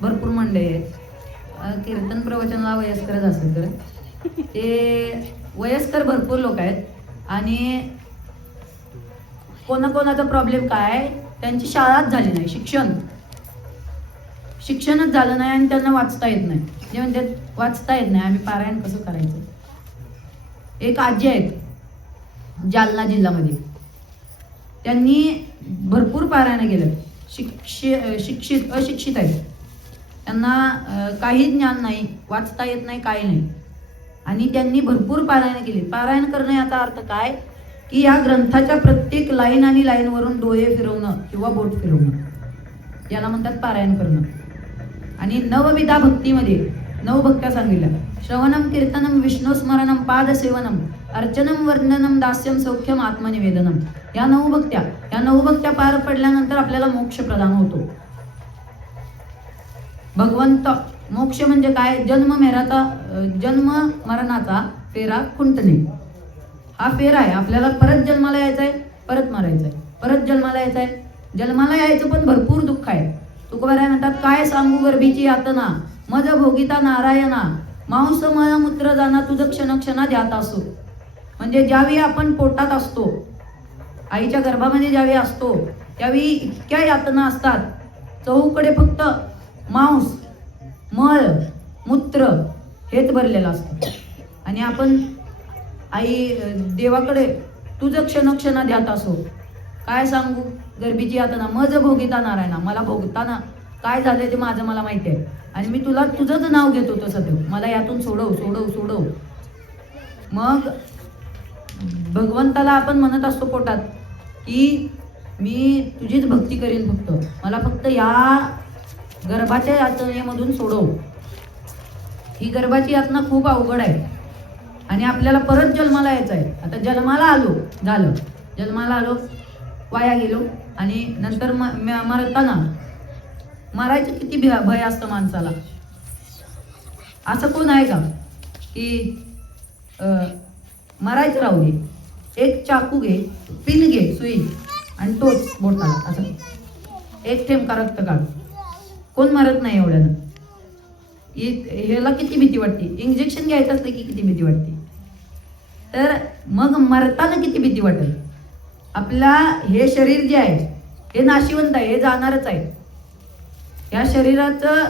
भरपूर मंडळी आहेत, कीर्तन प्रवचनाला वयस्करच असेल तर ते वयस्कर भरपूर लोक आहेत आणि कोणाकोणाचा प्रॉब्लेम काय, त्यांची शाळाच झाली नाही, शिक्षणच झालं नाही आणि त्यांना वाचता येत नाही. जे म्हणतात वाचता येत नाही, आम्ही पारायण कसं करायचं. एक आजी आहेत जालना जिल्ह्यामध्ये, त्यांनी भरपूर पारायण केलं, अशिक्षित आहेत, त्यांना काही ज्ञान नाही, वाचता येत नाही, काही नाही, आणि त्यांनी भरपूर पारायण केली. पारायण करणं याचा अर्थ काय की या ग्रंथाच्या प्रत्येक लाईन आणि लाईनवरून डोळे फिरवणं किंवा बोट फिरवणं, याला म्हणतात पारायण करणं. आणि नवविधा भक्तीमध्ये नवभक्त्या सांगितल्या, श्रवणम कीर्तनम विष्णुस्मरणम पादसेवनम अर्चनम वर्णनम दास्यम सौख्यम आत्मनिवेदनम. या नवभक्त्या पार पडल्यानंतर आपल्याला मोक्ष प्रदान होतो. भगवंत मोक्ष म्हणजे काय, जन्म मरणाचा फेरा खुंटणे, हा फेरा आहे. आपल्याला परत जन्माला यायचं आहे, परत मरायचं आहे, परत जन्माला यायचं आहे. जन्माला यायचं पण भरपूर दुःख आहे. तुकोबाराय म्हणतात, काय सांगू गर्भीची यातना मज भोगिता नारायणा मांस मळ मूत्र जाना तुझ क्षणक्षणा ध्यात असो. म्हणजे ज्यावेळी आपण पोटात असतो, आईच्या गर्भामध्ये ज्यावेळी असतो, त्यावेळी इतक्या यातना असतात. चहूकडे फक्त मांस मळ मूत्र हेच भरलेलं असतं आणि आपण आई देवाकडे तुझं क्षणक्षणा ध्यात असो. काय सांगू गर्भीची यातना मज भोगिता नारायणा, मला भोगताना काय झालं ते माझं मला माहिती आहे आणि मी तुला तुझंच नाव घेत होतो सदैव, मला यातून सोडव. मग भगवंताला आपण म्हणत असतो पोटात की मी तुझीच भक्ती करीन, मला फक्त या गर्भाच्या यातनेमधून सोडव. ही गर्भाची यातना खूप अवघड आहे आणि आपल्याला परत जन्माला यायचं आहे. आता जन्माला आलो वाया गेलो आणि नंतर मरताना मरायचं किती भय असतं माणसाला. असं कोण आहे का की मरायचं राहू दे, एक चाकू घे, पिन घे, सुई आणि तोच बोटाला असं एक थेंब रक्त काढ. कोण मरत नाही एवढ्यानं. ह्याला किती भीती वाटते, इंजेक्शन घ्यायचं असलं की किती भीती वाटते, तर मग मरताना किती भीती वाटेल. आपला हे शरीर जे आहे हे नाशिवंत आहे, हे जाणारच आहे. या शरीराचं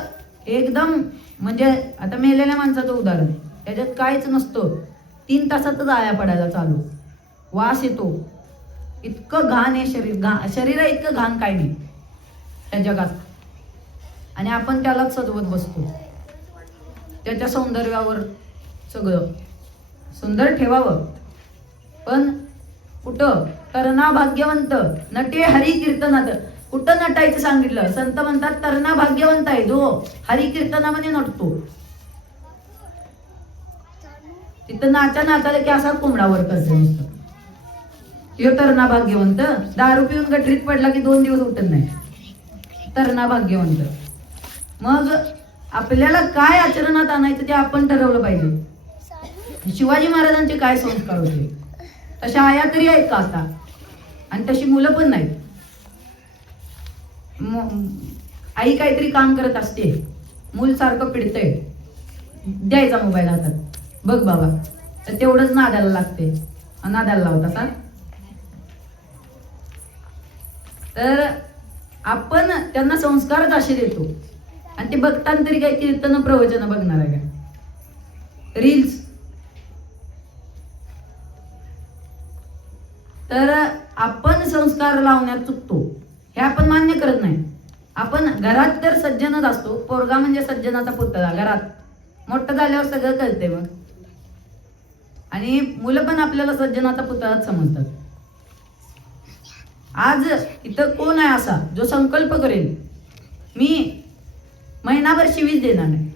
एकदम म्हणजे आता मेलेल्या माणसाचं उदाहरण, त्याच्यात काहीच नसतं, 3 तासातच आया पडायला चालू, वास येतो, इतकं घाण आहे शरीर इतकं घाण काय नाही त्या जगात. आणि आपण त्यालाच सजवत बसतो, त्याच्या सौंदर्यावर सगळं सुंदर ठेवावं. पण कुठं तरणा भाग्यवंत नटे हरी कीर्तनात, कुठं नटायचं सांगितलं. संत म्हणतात तरणा भाग्यवंत आहे जो हरी कीर्तनामध्ये नटतो. तिथं नाचायला की असा कोंबडावर करतो नुसतं, ह्यो तरणा भाग्यवंत. दारू पिऊन गटरीत पडला की 2 दिवस उठत नाही, तरणा भाग्यवंत. मग आपल्याला काय आचरणात आणायचं ते आपण ठरवलं पाहिजे. शिवाजी महाराजांचे काय संस्कार होते, तशा आया तरी आहेत का आता, आणि तशी मुलं पण नाहीत. आई काहीतरी काम करत असते, मूल सारखं पिडतंय, द्यायचा मोबाईल हातात, बघ बाबा, तर तेवढंच नादाला लागते, नादाला लावता. तर आपण त्यांना संस्कारच असे देतो आणि ते बघताना तरी काही कीर्तन प्रवचन बघणार आहे का, रील्स. तर आपण संस्कार लावण्यात चुकतो, हे आपण मान्य करत नाही. आपण घरात तर सज्जनच असतो, पोरगा म्हणजे सज्जनाचा पुतळा. घरात मोठं झाल्यावर सगळं कळते मग, आणि मुलं पण आपल्याला सज्जनाचा पुतळाच समजतात. आज इथं कोण आहे असा जो संकल्प करेल मी महिनाभर शिवीच देणार नाही,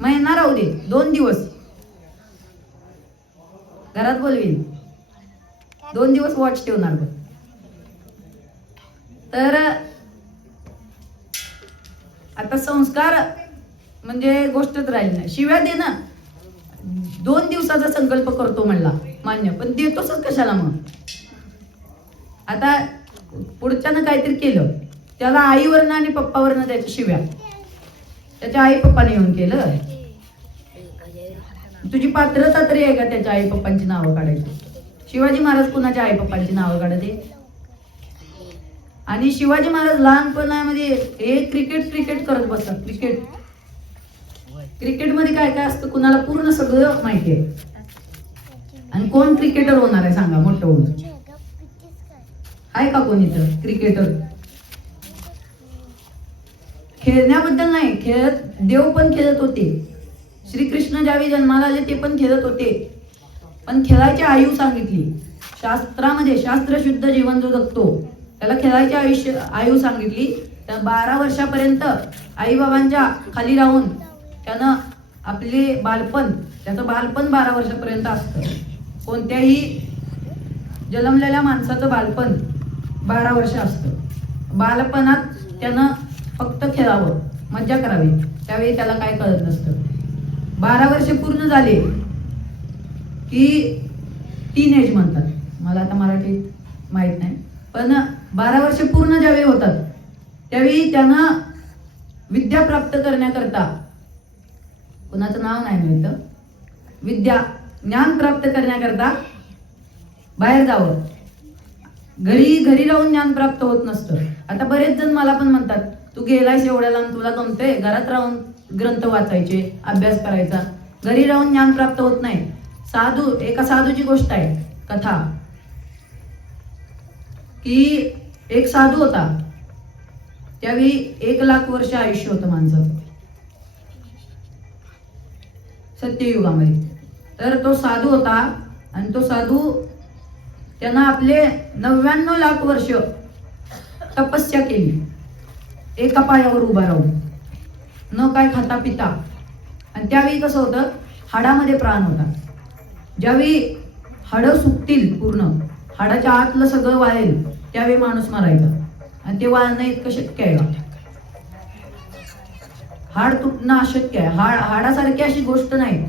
महिना राहू दे, 2 दिवस घरात बोलवीन, 2 दिवस वॉच ठेवणार बघ. तर आता संस्कार म्हणजे गोष्टच राहिली नाही. शिव्या दे ना, 2 दिवसाचा संकल्प करतो म्हणला मान्य, पण देतोच कशाला मग. आता पुढच्यानं काहीतरी केलं, त्याला आईवरनं आणि पप्पावरनं द्यायच्या शिव्या. त्याच्या आई पप्पाने येऊन केलं? तुझी पात्रता तरी आहे का त्याच्या आई पप्पांची नावं काढायची? शिवाजी महाराज कुणाच्या आई पप्पांची नावं काढते? आणि शिवाजी महाराज लहानपणामध्ये हे क्रिकेट करत बसतात. क्रिकेटमध्ये काय काय असतं कुणाला पूर्ण सगळं माहिती आहे. आणि कोण क्रिकेटर होणार आहे सांगा मोठं होऊन? आहे का कोणी तर क्रिकेटर? खेळण्याबद्दल नाही, खेळत देव पण खेळत होते. श्रीकृष्ण ज्यावेळी जन्माला आले ते पण खेळत होते, पण खेळायची आयु सांगितली शास्त्रामध्ये. शास्त्रशुद्ध जीवन जो जगतो त्याला खेळायची आयु सांगितली. तर 12 वर्षापर्यंत आई बाबांच्या खाली राहून त्यानं आपले त्याचं बालपण 12 वर्षापर्यंत असतं. कोणत्याही जन्मलेल्या माणसाचं बालपण 12 वर्ष असतं. बालपणात त्यानं फक्त खेळावं, मज्जा करावी, त्यावेळी त्याला काय कळत नसतं. 12 वर्ष पूर्ण झाले की टीनेज म्हणतात, मला आता मराठीत माहित नाही, पण 12 वर्ष पूर्ण ज्यावेळी होतात त्यावेळी त्यांना विद्या प्राप्त करण्याकरता, कुणाचं नाव नाही मिळतं, ज्ञान प्राप्त करण्याकरता बाहेर जावं. घरी राहून ज्ञान प्राप्त होत नसतं. आता बरेच जण मला पण म्हणतात, तू गेलायस एवढ्या लांब, तुला जमतंय घरात राहून ग्रंथ वाचायचे, अभ्यास करायचा, घरी राहून ज्ञान प्राप्त होत नाही. एका साधूची गोष्ट आहे, कथा, की एक साधू होता. त्यावेळी 1,00,000 वर्ष आयुष्य होतं माणसाचं सत्ययुगामध्ये. तर तो साधू होता आणि तो साधू त्यानं आपले 99 लाख वर्ष तपस्या केली, एका पायावर उभा राहून, न काय खाता पिता. आणि त्यावेळी कसं होतं, हाडामध्ये प्राण होता. ज्यावेळी हाडं सुकतील, पूर्ण हाडाच्या आतलं सगळं वाळेल, त्यावेळी माणूस मरायचा. आणि ते वाळणं इतकं शक्य आहे का? हाड तुटणं अशक्य आहे. हाडासारखी अशी गोष्ट नाही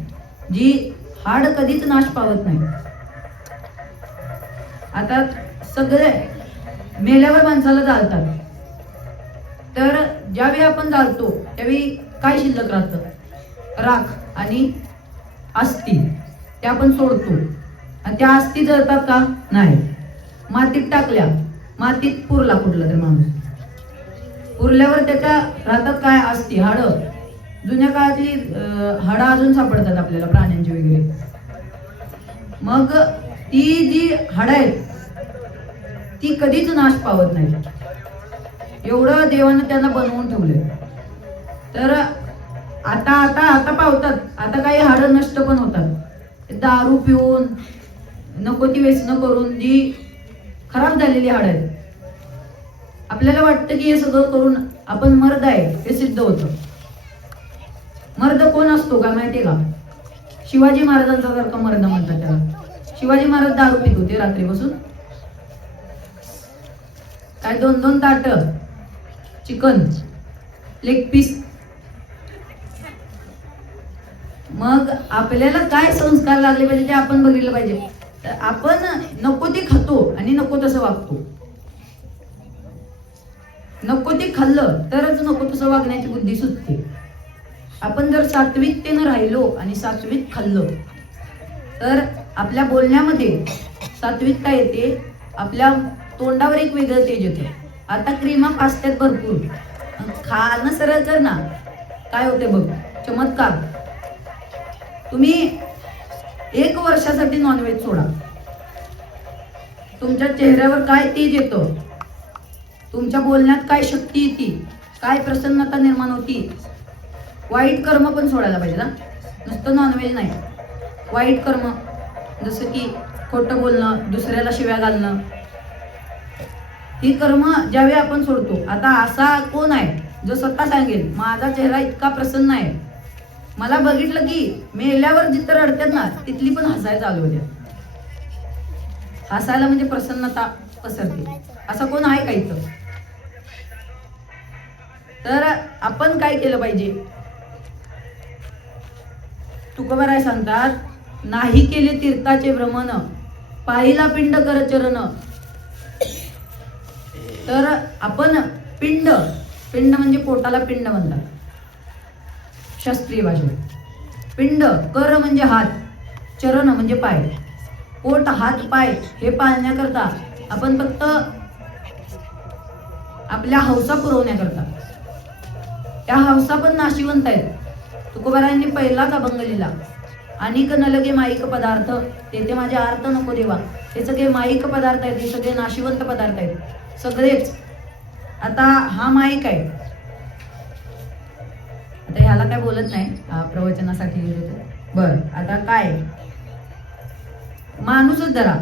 जी हाड कधीच नाश पावत नाही. आता सगळे मेल्यावर माणसाला जाळतात, तर ज्यावेळी आपण जाळतो त्यावेळी काय शिल्लक राहतं? राख आणि अस्थी, त्या आपण सोडतो. आणि त्या अस्थी जळतात का? नाही. मातीत टाकल्या, मातीत पुरला कुठला तरी माणूस, पुरल्यावर त्याच्या राहतात काय? अस्थी, हाडं. जुन्या काळातली हाडं अजून सापडतात आपल्याला, प्राण्यांची वगैरे. मग ती जी हाडं आहेत ती कधीच नाश पावत नाही. एवढं देवानं त्यांना बनवून ठेवलंय. तर आता पावतात. आता काही हाडं नष्ट पण होतात. दारू पिऊन, नको ती व्यसनं करून जी खराब झालेली हाडं आहेत. आपल्याला वाटतं की हे सगळं करून आपण मर्द आहे, हे सिद्ध होतं. मर्द कोण असतो का माहितीये का? शिवाजी महाराजांचा सारखा मर्द म्हणतात त्याला. शिवाजी महाराज दारू पित होते रात्री बसून, काय 2-2 ताट चिकन लेग पीस. मग आपल्याला काय संस्कार लागले पाहिजे ते आपण बघितलं पाहिजे. तर आपण नको ते खातो आणि नको तसं वागतो. नको ते खाल्लं तरच नको तसं वागण्याची बुद्धी सुचते. आपण जर सात्विकतेनं राहिलो आणि सात्विक खाल्लं तर आपल्या बोलण्यामध्ये सात्विकता येते, आपल्या तोंडावर एक वेगळं तेज येतं. आता क्रीमा पास्त्यात भरपूर, खाणं सरळ कर ना, काय होते बघ, चमत्कार. तुम्ही 1 वर्षासाठी नॉनव्हेज सोडा, तुमच्या चेहऱ्यावर काय तेज येतं, तुमच्या बोलण्यात काय शक्ती येते, काय प्रसन्नता निर्माण होती. वाईट कर्म पण सोडायला पाहिजे ना, नुसतं नॉनव्हेज नाही. वाईट कर्म जसं की खोटं बोलणं, दुसऱ्याला शिव्या घालणं, ही कर्म ज्यावेळी आपण सोडतो. आता असा कोण आहे जो स्वतः सांगेल माझा चेहरा इतका प्रसन्न आहे, मला बघितलं की मेल्यावर जिथं रडतात ना तिथली पण हसायला चालू होते. हसायला म्हणजे प्रसन्नता पसरते. असं कोण आहे का इथं? तर आपण काय केलं पाहिजे? तुकोबाराय सांगतात, नाही केले तीर्थाचे भ्रमण, पाहिला पिंड कर चरण. तर आपण पिंड म्हणजे पोटाला पिंड म्हणतात. शास्त्रीय भाषेत. पिंड, कर म्हणजे हात, चरण म्हणजे पाय. पोट, हात, पाय हे पाळण्याकरता आपण फक्त आपल्या हौसा पुरवण्याकरता. त्या हौसा पण नाशिवंत आहेत. तुकोबारायांनी पहिलाच अभंग लिहिला, अनिक नलगे माईक पदार्थ तेथे माझे अर्थ नको देवा. हे सगळे माईक पदार्थ आहेत, हे सगळे नाशिवंत पदार्थ आहेत सगळेच. आता हा माईक आहे, आता ह्याला काय बोलत नाही, प्रवचनासाठी बर. आता काय, माणूसच धरा.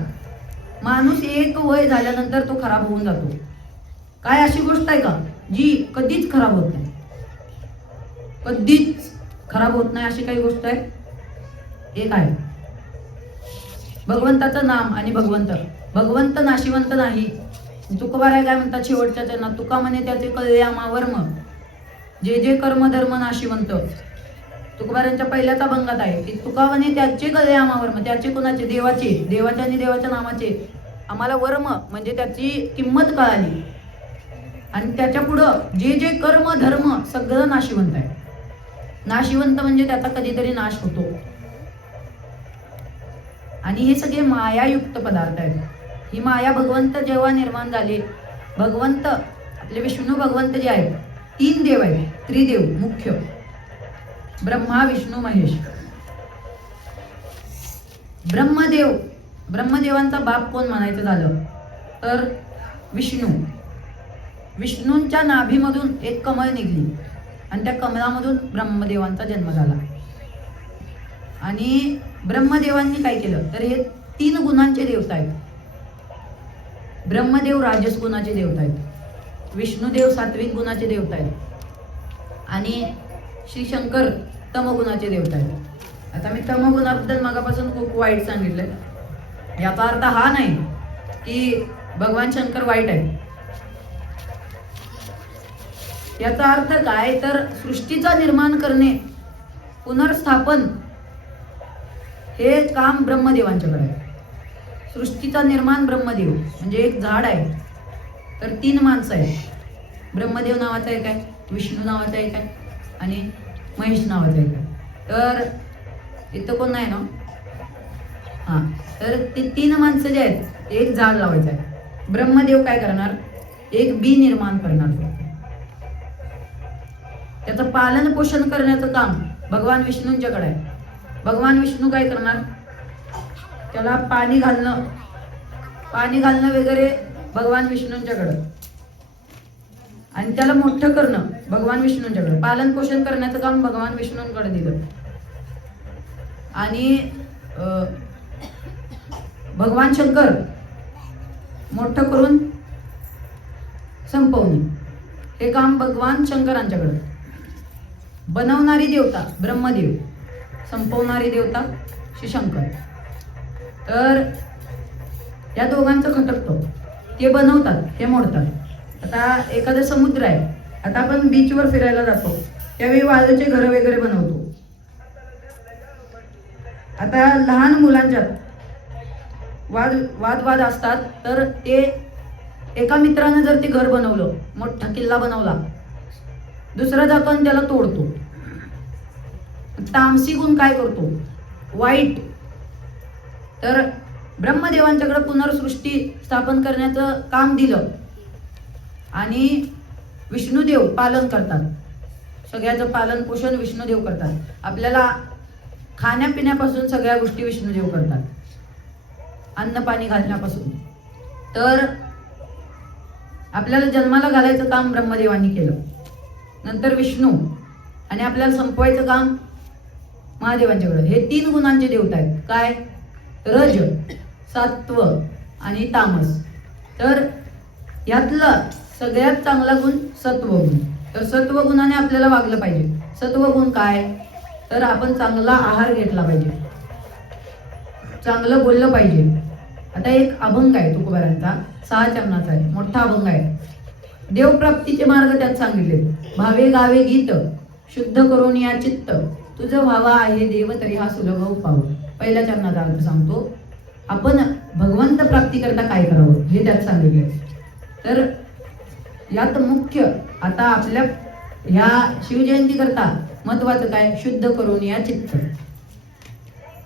माणूस एक वय झाल्यानंतर तो खराब होऊन जातो. काय अशी गोष्ट आहे का जी कधीच खराब होत नाही? कधीच खराब होत नाही अशी काही गोष्ट आहे? एक आहे, भगवंताचं नाम आणि भगवंत. भगवंत नाशिवंत नाही. तुकोबाराय काय म्हणतात शेवटच्या चरणात, तुका म्हणे त्याचे कळले आम्हावर्म, जे जे कर्म धर्म नाशिवंत. तुकोबारांच्या पहिल्याच अभंगात आहे की तुका म्हणे त्याचे कळले आम्हावर्म. त्याचे कोणाचे? देवाचे. देवाच्या आणि देवाच्या नामाचे आम्हाला वर्म म्हणजे त्याची किंमत कळाली. आणि त्याच्या पुढं जे जे कर्म धर्म सगळं नाशिवंत आहे. नाशिवंत म्हणजे त्याचा कधीतरी नाश होतो. आणि हे सगळे मायायुक्त पदार्थ आहेत. ही माया भगवंत जेव्हा निर्माण झाले, भगवंत आपले विष्णू भगवंत जे आहेत, 3 देव आहेत, त्रिदेव मुख्य, ब्रह्मा विष्णू महेश. ब्रह्मदेव, ब्रह्मदेवांचा बाप कोण म्हणायचं झालं तर विष्णू. विष्णूंच्या नाभीमधून एक कमळ निघली आणि त्या कमळामधून ब्रह्मदेवांचा जन्म झाला. आणि ब्रह्मदेवांनी काय केलं तर हे 3 गुणांचे देवता आहेत. ब्रह्मदेव राजस गुणाचे देवता आहेत, विष्णुदेव सात्विक गुणाचे देवता आहेत आणि श्री शंकर तमगुणाचे देवता आहेत. आता मी तमगुणाबद्दल मागापासून खूप वाईट सांगितलंय. याचा अर्थ हा नाही की भगवान शंकर वाईट आहे. याचा अर्थ काय तर सृष्टीचा निर्माण करणे, पुनर्स्थापन हे काम ब्रह्मदेवांच्याकडे आहे. सृष्टीचा निर्माण ब्रह्मदेव म्हणजे एक झाड आहे तर 3 माणसं आहेत. ब्रह्मदेव नावाचा एक आहे, विष्णू नावाचा एक आहे आणि महेश नावाचा एक आहे. तर इथं कोण नाही ना? हां, तर ते 3 माणसं जे आहेत एक झाड लावायचं आहे. ब्रह्मदेव काय करणार? एक बी निर्माण करणार. त्याचं पालन पोषण करण्याचं काम भगवान विष्णूंच्याकडे आहे. भगवान विष्णू काय करणार? त्याला पाणी घालणं वगैरे भगवान विष्णूंच्याकडं. आणि त्याला मोठं करणं भगवान विष्णूंच्याकडे. पालन पोषण करण्याचं काम भगवान विष्णूंकडे दिलं. आणि भगवान शंकर मोठं करून संपवणे हे काम भगवान शंकरांच्याकडे. बनवणारी देवता ब्रह्मदेव, संपवणारी देवता श्री शंकर. तर या दोघांचं खटकतं. ते बनवतात, हे मोडतात. आता एखादा समुद्र आहे, आता आपण बीचवर फिरायला जातो त्यावेळी वाळूचे घरं वगैरे बनवतो. आता लहान मुलांच्यात वाद असतात तर ते एका मित्रानं जर ते घर बनवलं, मोठा किल्ला बनवला, दुसरा जातो आणि त्याला तोडतो. तामसी गुण काय करतो? वाईट. तर ब्रह्मदेवांच्याकडे पुनर्सृष्टी स्थापन करण्याचं काम दिलं आणि विष्णुदेव पालन करतात. सगळ्याचं पालन पोषण विष्णुदेव करतात. आपल्याला खाण्यापिण्यापासून सगळ्या गोष्टी विष्णुदेव करतात, अन्न पाणी घालण्यापासून. तर आपल्याला जन्माला घालायचं काम ब्रह्मदेवांनी केलं, नंतर विष्णू, आणि आपल्याला संपवायचं काम महादेवांच्याकडे. हे 3 गुणांचे देवता आहेत. काय? रज, सात्व आणि तामस. तर यातला सगळ्यात चांगला गुण सत्वगुण. तर सत्वगुणाने आपल्याला वागलं पाहिजे. सत्वगुण काय तर आपण चांगला आहार घेतला पाहिजे, चांगलं बोललं पाहिजे. आता एक अभंग आहे तुकोबारांचा, 6 चरणाचा आहे, मोठा अभंग आहे. देवप्राप्तीचे मार्ग त्यात सांगितले. भावे गावे गीत शुद्ध करून या चित्त, तुझं व्हावा आहे देव तरी हा सुलभ उपाव. पहिल्या चरणाचा अर्थ सांगतो. आपण भगवंत प्राप्ती करता काय करावं हे त्यात सांगितले. तर यात मुख्य आता आपल्या ह्या शिवजयंती करता महत्वाचं काय, शुद्ध करून या चित्त.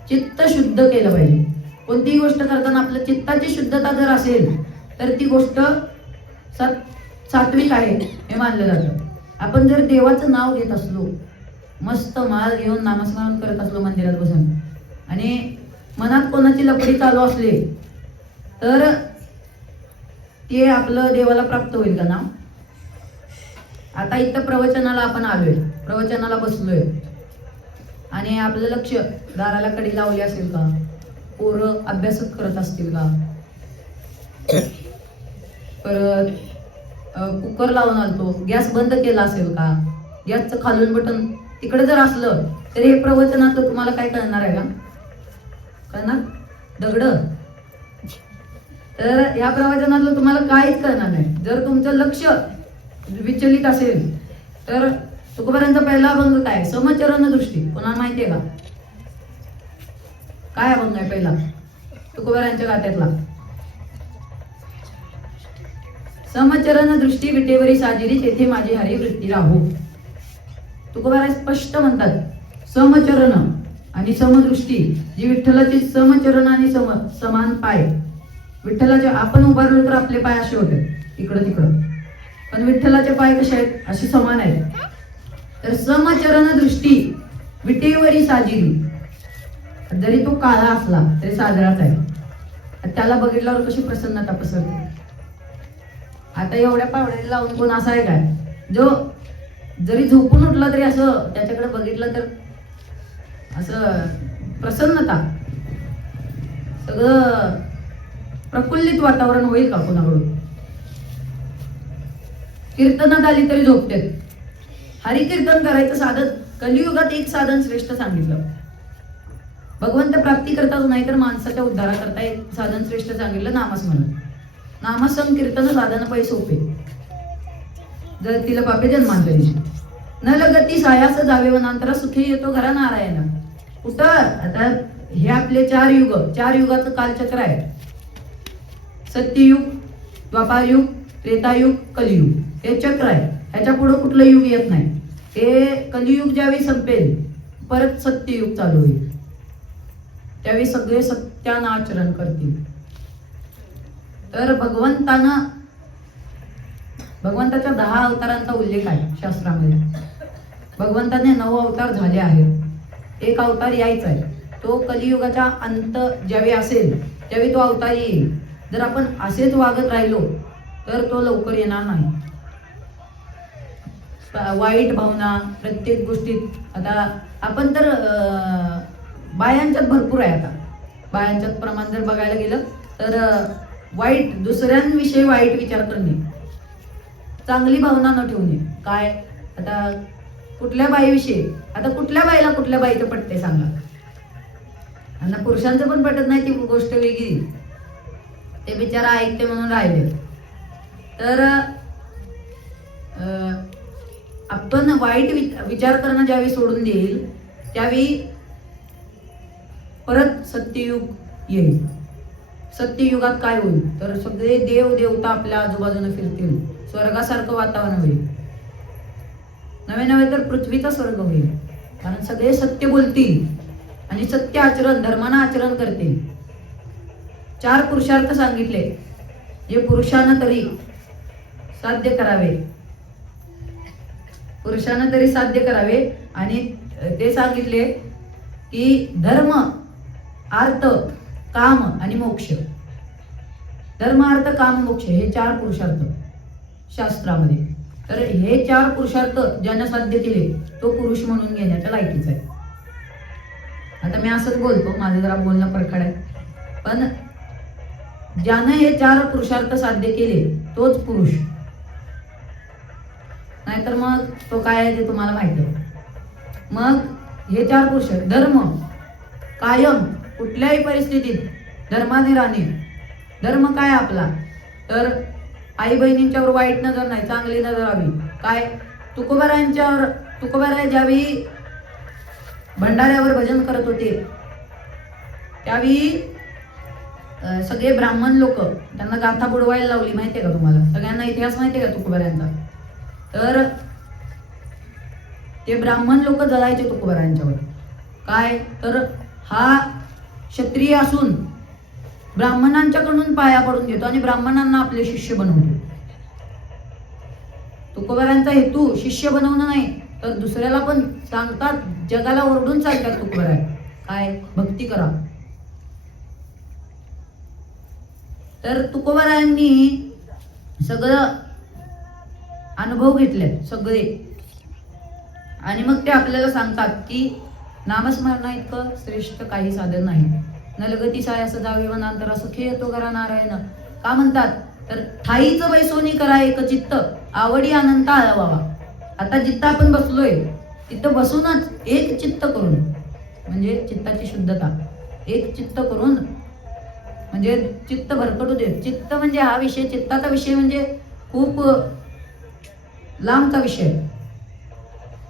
चित्त शुद्ध केलं पाहिजे. कोणतीही गोष्ट करताना आपल्या चित्ताची शुद्धता जर असेल तर ती गोष्ट सात्विक आहे हे मानलं जातं. आपण जर देवाचं नाव घेत असलो, मस्त माळ घेऊन नामस्मरण करत असलो मंदिरात बसून, आणि मनात कोणाची लपडी चालू असली तर ते आपलं देवाला प्राप्त होईल का नाव? आता इथं प्रवचनाला आपण आलोय, प्रवचनाला बसलोय आणि आपलं लक्ष दाराला कडी लावली असेल का, पोरं अभ्यासच करत असतील का, परत कुकर लावून आलतो, गॅस बंद केला असेल का, गॅसचं खालून बटन तिकडे जर असलं तर हे प्रवचनाचं तुम्हाला काय कळणार आहे का? कळणार? दगड. तर या प्रवचनातलं तुम्हाला काहीच कळणार नाही जर तुमचं लक्ष विचलित असेल. तर तुकोबारांचा पहिला अभंग काय, समचरण दृष्टी. कोणाला माहितीये का काय अभंग आहे पहिला तुकोबारांच्या गात्यातला? समचरण दृष्टी विटेवरी साजिरी, तेथे माझी हरी वृत्ती राहू. तुकोबारा स्पष्ट म्हणतात, समचरण आणि समदृष्टी, जी विठ्ठलाची समचरण आणि समान पाय. विठ्ठलाचे आपण उभारलो तर आपले पाय असे होते इकडं तिकडं, पण विठ्ठलाचे पाय कसे आहेत, असे समान आहेत. तर समचरण दृष्टी विटेवरी साजिरी, जरी तो काळा असला तरी साजराच आहे. त्याला बघितल्यावर कशी प्रसन्नता पसरते. आता एवढ्या पावड्याला लावून कोण असा आहे काय जो जरी झोपून उठला तरी असं त्याच्याकडे बघितलं तर असं प्रसन्नता, सगळं प्रफुल्लित वातावरण होईल का कोणाकडून? कीर्तनात आली तरी झोपतेत. हरिकीर्तन करायचं साधन कलियुगात एक साधन श्रेष्ठ सांगितलं. भगवंत प्राप्ती करताच नाही तर माणसाच्या उद्धाराकरता एक साधन श्रेष्ठ सांगितलं, नामस्मरण. नामसंकीर्तन साधन पै सोपे, जर तिला पापे जन्मांतरी. न लगती सायास जावे वनांतरा, सुखी येतो घरा नारायण. कुठं आता हे आपले चार युगाचं कालचक्र आहे. सत्ययुग, द्वापारयुग, त्रेतायुग, कलियुग, हे चक्र आहे. ह्याच्या पुढे कुठलं युग येत नाही. हे कलियुग ज्यावेळी संपेल परत सत्ययुग चालू होईल, त्यावेळी सगळे सत्यानं आचरण करतील. तर भगवंताच्या 10 अवतारांचा उल्लेख आहे शास्त्रामध्ये. भगवंताने 9 अवतार झाले आहेत. एक अवतार यायचा आहे, तो कलियुगाच्या अंत ज्यावेळी असेल त्यावेळी तो अवतार येईल. जर आपण असेच वागत राहिलो तर तो लवकर येणार नाही. वाईट भावना प्रत्येक गोष्टीत, आता आपण तर बायांच्यात भरपूर आहे. आता बायांच्यात प्रमाण जर बघायला गेलं तर वाईट, दुसऱ्यांविषयी वाईट विचार करणे, चांगली भावना न ठेवणे. काय आता कुठल्या बाईविषयी, आता कुठल्या बाईला कुठल्या बाईचं पटते सांगा? आणि पुरुषांचं पण पटत नाही ती गोष्ट वेगळी, ते बिचारा ऐकते म्हणून राहिले. तर आपण वाईट विचार करणं ज्यावेळी सोडून देईल त्यावेळी परत सत्ययुग येईल. सत्ययुगात काय होईल तर सगळे देव देवता आपल्या आजूबाजूने फिरतील, स्वर्गासारखं वातावरण होईल. नवे तर पृथ्वीचा स्वर्ग होईल, कारण सगळे सत्य बोलतील आणि सत्य आचरण, धर्मानं आचरण करतील. 4 पुरुषार्थ सांगितले जे पुरुषानं तरी साध्य करावे, पुरुषानं तरी साध्य करावे. आणि ते सांगितले की धर्म, अर्थ, काम आणि मोक्ष. धर्म, अर्थ, काम, मोक्ष हे 4 पुरुषार्थ शास्त्रामध्ये. तर हे 4 पुरुषार्थ ज्यानं साध्य केले तो पुरुष म्हणून घेण्याच्या लायकीचा आहे. आता मी असंच बोलतो, माझं जरा बोलणं परखड आहे, पण ज्यानं हे 4 पुरुषार्थ साध्य केले तोच पुरुष. नाहीतर मग तो काय आहे ते तुम्हाला माहिती आहे. मग हे 4 पुरुषार्थ, धर्म, कायम कुठल्याही परिस्थितीत धर्माने राहणे. धर्म काय आपला तर आई बहिणींच्यावर वाईट नजर नाही, चांगली नजर हवी. काय तुकोबाराय ज्यावेळी भंडाऱ्यावर भजन करत होते त्यावेळी सगळे ब्राह्मण लोक त्यांना गाथा बुडवायला लावली. माहितीये का तुम्हाला? सगळ्यांना इतिहास माहितीये का तुकोबारायांचा? तर ते ब्राह्मण लोक जळायचे तुकोबारायांच्यावर. काय तर हा क्षत्रिय असून ब्राह्मणांच्याकडून पाया पडून घेतो आणि ब्राह्मणांना आपले शिष्य बनवतो. तुकोबारायांचा हेतू शिष्य बनवणं नाही, तर दुसऱ्याला पण सांगतात, जगाला ओरडून सांगतात तुकोबाराय काय भक्ती करा. तर तुकोबारायांनी सगळं अनुभव घेतले सगळे, आणि मग ते आपल्याला सांगतात की नामस्मरणा इतकं श्रेष्ठ काही साधन नाही. नलगती साय असं जावे वनांतर असं खेळतो करा नारायण. का म्हणतात तर ठाईच बैसोनी करा एक चित्त आवडी आनंद आळवावा. आता जिथं आपण बसलोय तिथं बसूनच एक चित्त करून, म्हणजे चित्ताची शुद्धता, एक चित्त करून, म्हणजे चित्त भरकटू दे. चित्त म्हणजे हा विषय, चित्ताचा विषय म्हणजे खूप लांबचा विषय.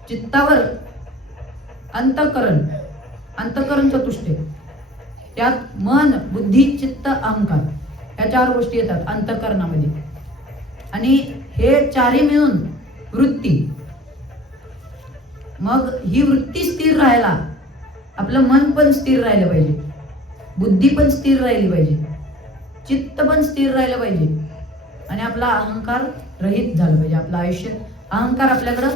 चित्तावर अंतःकरण चतुष्टय, त्यात मन बुद्धी चित्त अहंकार या 4 गोष्टी येतात अंतःकरणामध्ये. आणि हे चारी मिळून वृत्ती. मग ही वृत्ती स्थिर राहायला आपलं मन पण स्थिर राहिलं पाहिजे, बुद्धी पण स्थिर राहिली पाहिजे, चित्त पण स्थिर राहिलं पाहिजे, आणि आपला अहंकार रहित झालं पाहिजे. आपलं आयुष्य अहंकार आपल्याकडं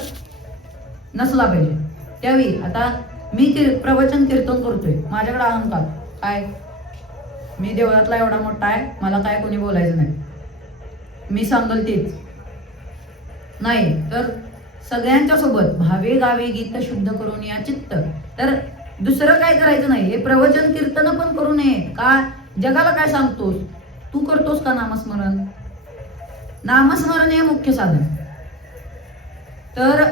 नसला पाहिजे. त्यावेळी आता मी प्रवचन कीर्तन करतोय, माझ्याकडे अहंकार काय, मी देवळातला एवढा मोठा आहे, मला काय कोणी बोलायचं नाही, मी सांगल तेच नाही. तर सगळ्यांच्या सोबत भावे गावे गीत शुद्ध करून या चित्त. तर दुसरं काय करायचं नाही, हे प्रवचन कीर्तन पण करू नये. का जगाला काय सांगतोस, तू करतोस का नामस्मरण? नामस्मरण हे मुख्य साधन. तर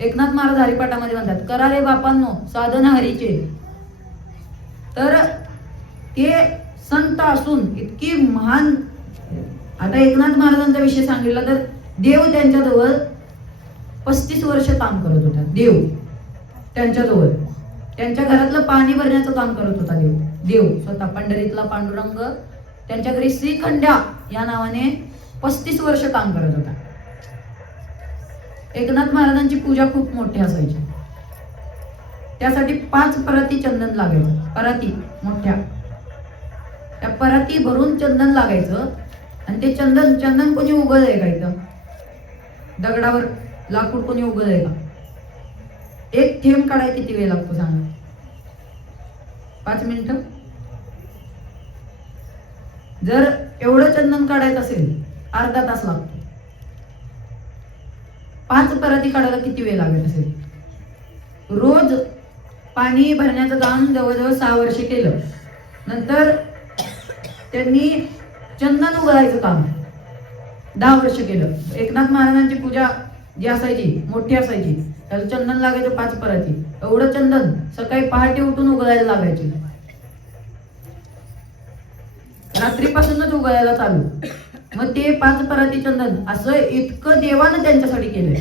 एकनाथ महाराज हरिपाठामध्ये म्हणतात, करा रे बापांनो साधन हरीचे. तर ते संत असून इतकी महान, आता एकनाथ महाराजांचा विषय सांगितला तर देव त्यांच्याजवळ 35 वर्ष काम करत होता. देव त्यांच्याजवळ, त्यांच्या घरातलं पाणी भरण्याचं काम करत होता देव स्वतः. पंढरीतला पांडुरंग त्यांच्या घरी श्रीखंड्या या नावाने 35 वर्ष काम करत होता. एकनाथ महाराजांची पूजा खूप मोठी असायची. त्यासाठी 5 पराती चंदन लागायचं. पराती मोठ्या, त्या पराती भरून चंदन लागायचं. आणि ते चंदन कोणी उगलंय का इथं दगडावर, लाकूड कोणी उगलंय का? एक थेंब काढायला किती वेळ लागतो सांगा? 5 मिनिटं. जर एवढं चंदन काढायचं असेल अर्धा तास लागतो. 5 पराती काढायला किती वेळ लागत असेल? रोज पाणी भरण्याचं काम जवळजवळ 6 वर्ष केलं. नंतर त्यांनी चंदन उगळायचं काम 10 वर्ष केलं. एकनाथ महाराजांची पूजा जी असायची मोठी असायची, त्याला चंदन लागायचं 5 पराती. एवढं चंदन सकाळी पहाटे उठून उगळायला लागायचे. रात्रीपासूनच उगळायला चालू. मग ते 5 पराती चंदन असं इतकं देवानं त्यांच्यासाठी केलंय.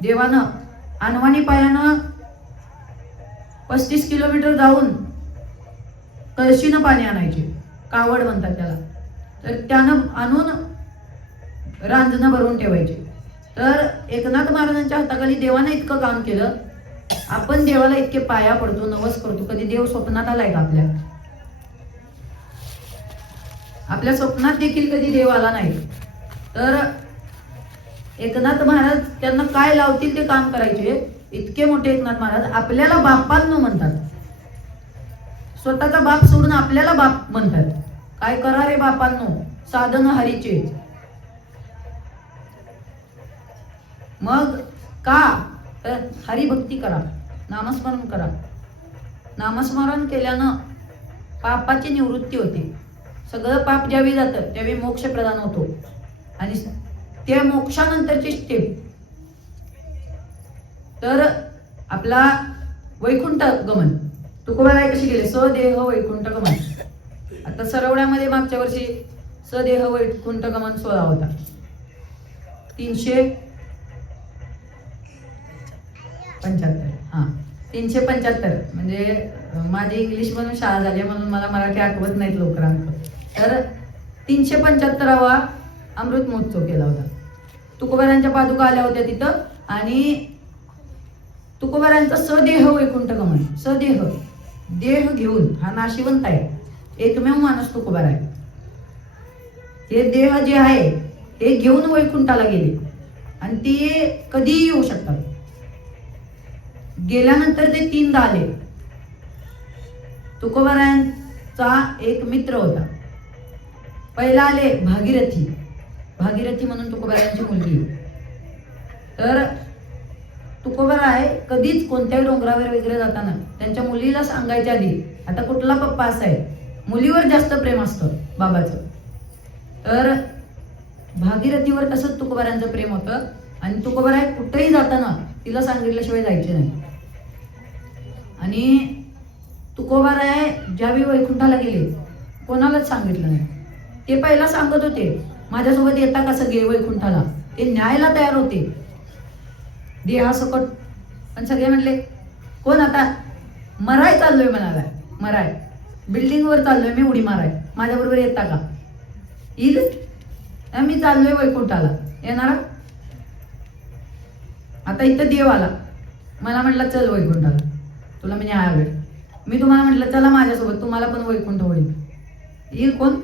देवानं अनवाणी पायानं 35 किलोमीटर जाऊन कळशीनं पाणी आणायचे, कावड म्हणतात त्याला. तर त्यानं आणून रांजणं भरून ठेवायचे. तर एकनाथ महाराजांच्या हाताखाली देवानं इतकं काम केलं. आपण देवाला इतके पाया पडतो, नवस करतो, कधी देव स्वप्नात आलाय का आपल्या? आपल्या स्वप्नात देखील कधी देव आला नाही. तर एकनाथ महाराज त्यांना काय लावतील ते काम करायचे. इतके मोठे एकनाथ महाराज आपल्याला बापांनो म्हणतात. स्वतःचा बाप सोडून आपल्याला बाप म्हणतात. काय करा रे बापांनो साधन हरीचे. मग का तर हरिभक्ती करा, नामस्मरण करा. नामस्मरण केल्यानं पापाची निवृत्ती होते. सगळं पाप ज्यावेळी जातं त्यावेळी मोक्ष प्रदान होतो. आणि त्या मोक्षानंतरची स्टेप तर आपला वैकुंठ गमन. तुकोबाराय कशी गेले? सदेह वैकुंठ गमन. आता सरवड्यामध्ये मागच्या वर्षी सदेह वैकुंठ गमन सोहळा होता. 375 म्हणजे माझी इंग्लिश म्हणून शाळा झाली म्हणून मला मराठी आठवत नाहीत लवकर अंक. तर 375वा अमृत महोत्सव केला होता. तुकोबारायांच्या पादुका आल्या होत्या तिथं आणि तुकोबारायांचा सदेह वैकुंठ गमन, सदेह, देह घेऊन, हा नाशिवंत आहे, एकमेव माणूस तुकोबार आहे. हे देह जे आहे हे घेऊन वैकुंठाला गेले आणि ते कधीही येऊ शकतात. गेल्यानंतर ते 3दा आले. तुकोबारायांचा एक मित्र होता. पहिला आले भागीरथी, भागीरथी म्हणून तुकोबारायांची मुलगी. तर तुकोबाराय कधीच कोणत्याही डोंगरावर वगैरे जाताना त्यांच्या मुलीला सांगायच्या आधी, आता कुठला पप्पा असा आहे, मुलीवर जास्त प्रेम असतं बाबाचं, तर भागीरथीवर तसंच तुकोबारायांचं प्रेम होतं. आणि तुकोबाराय कुठेही जाताना तिला सांगितल्याशिवाय जायचे नाही. आणि तुकोबाराय ज्यावेळी वैकुंठाला गेले कोणालाच सांगितलं नाही. ते पहिला सांगत होते, माझ्यासोबत येता का सगळे वैकुंठाला, ते न्यायला तयार होते देहासकट. पण सगळे म्हणले, कोण आता मराय चाललोय म्हणालाय, मराय बिल्डिंगवर चाललोय मी, उडी माराय, माझ्याबरोबर येता का? येईल, मी चाललोय वैकुंठाला, येणार? आता इथं देव आला, मला म्हटलं चल वैकुंठाला, तुला मी न्याय. मी तुम्हाला म्हटलं चला माझ्यासोबत, तुम्हाला पण वैकुंठ होईल, येईल कोण?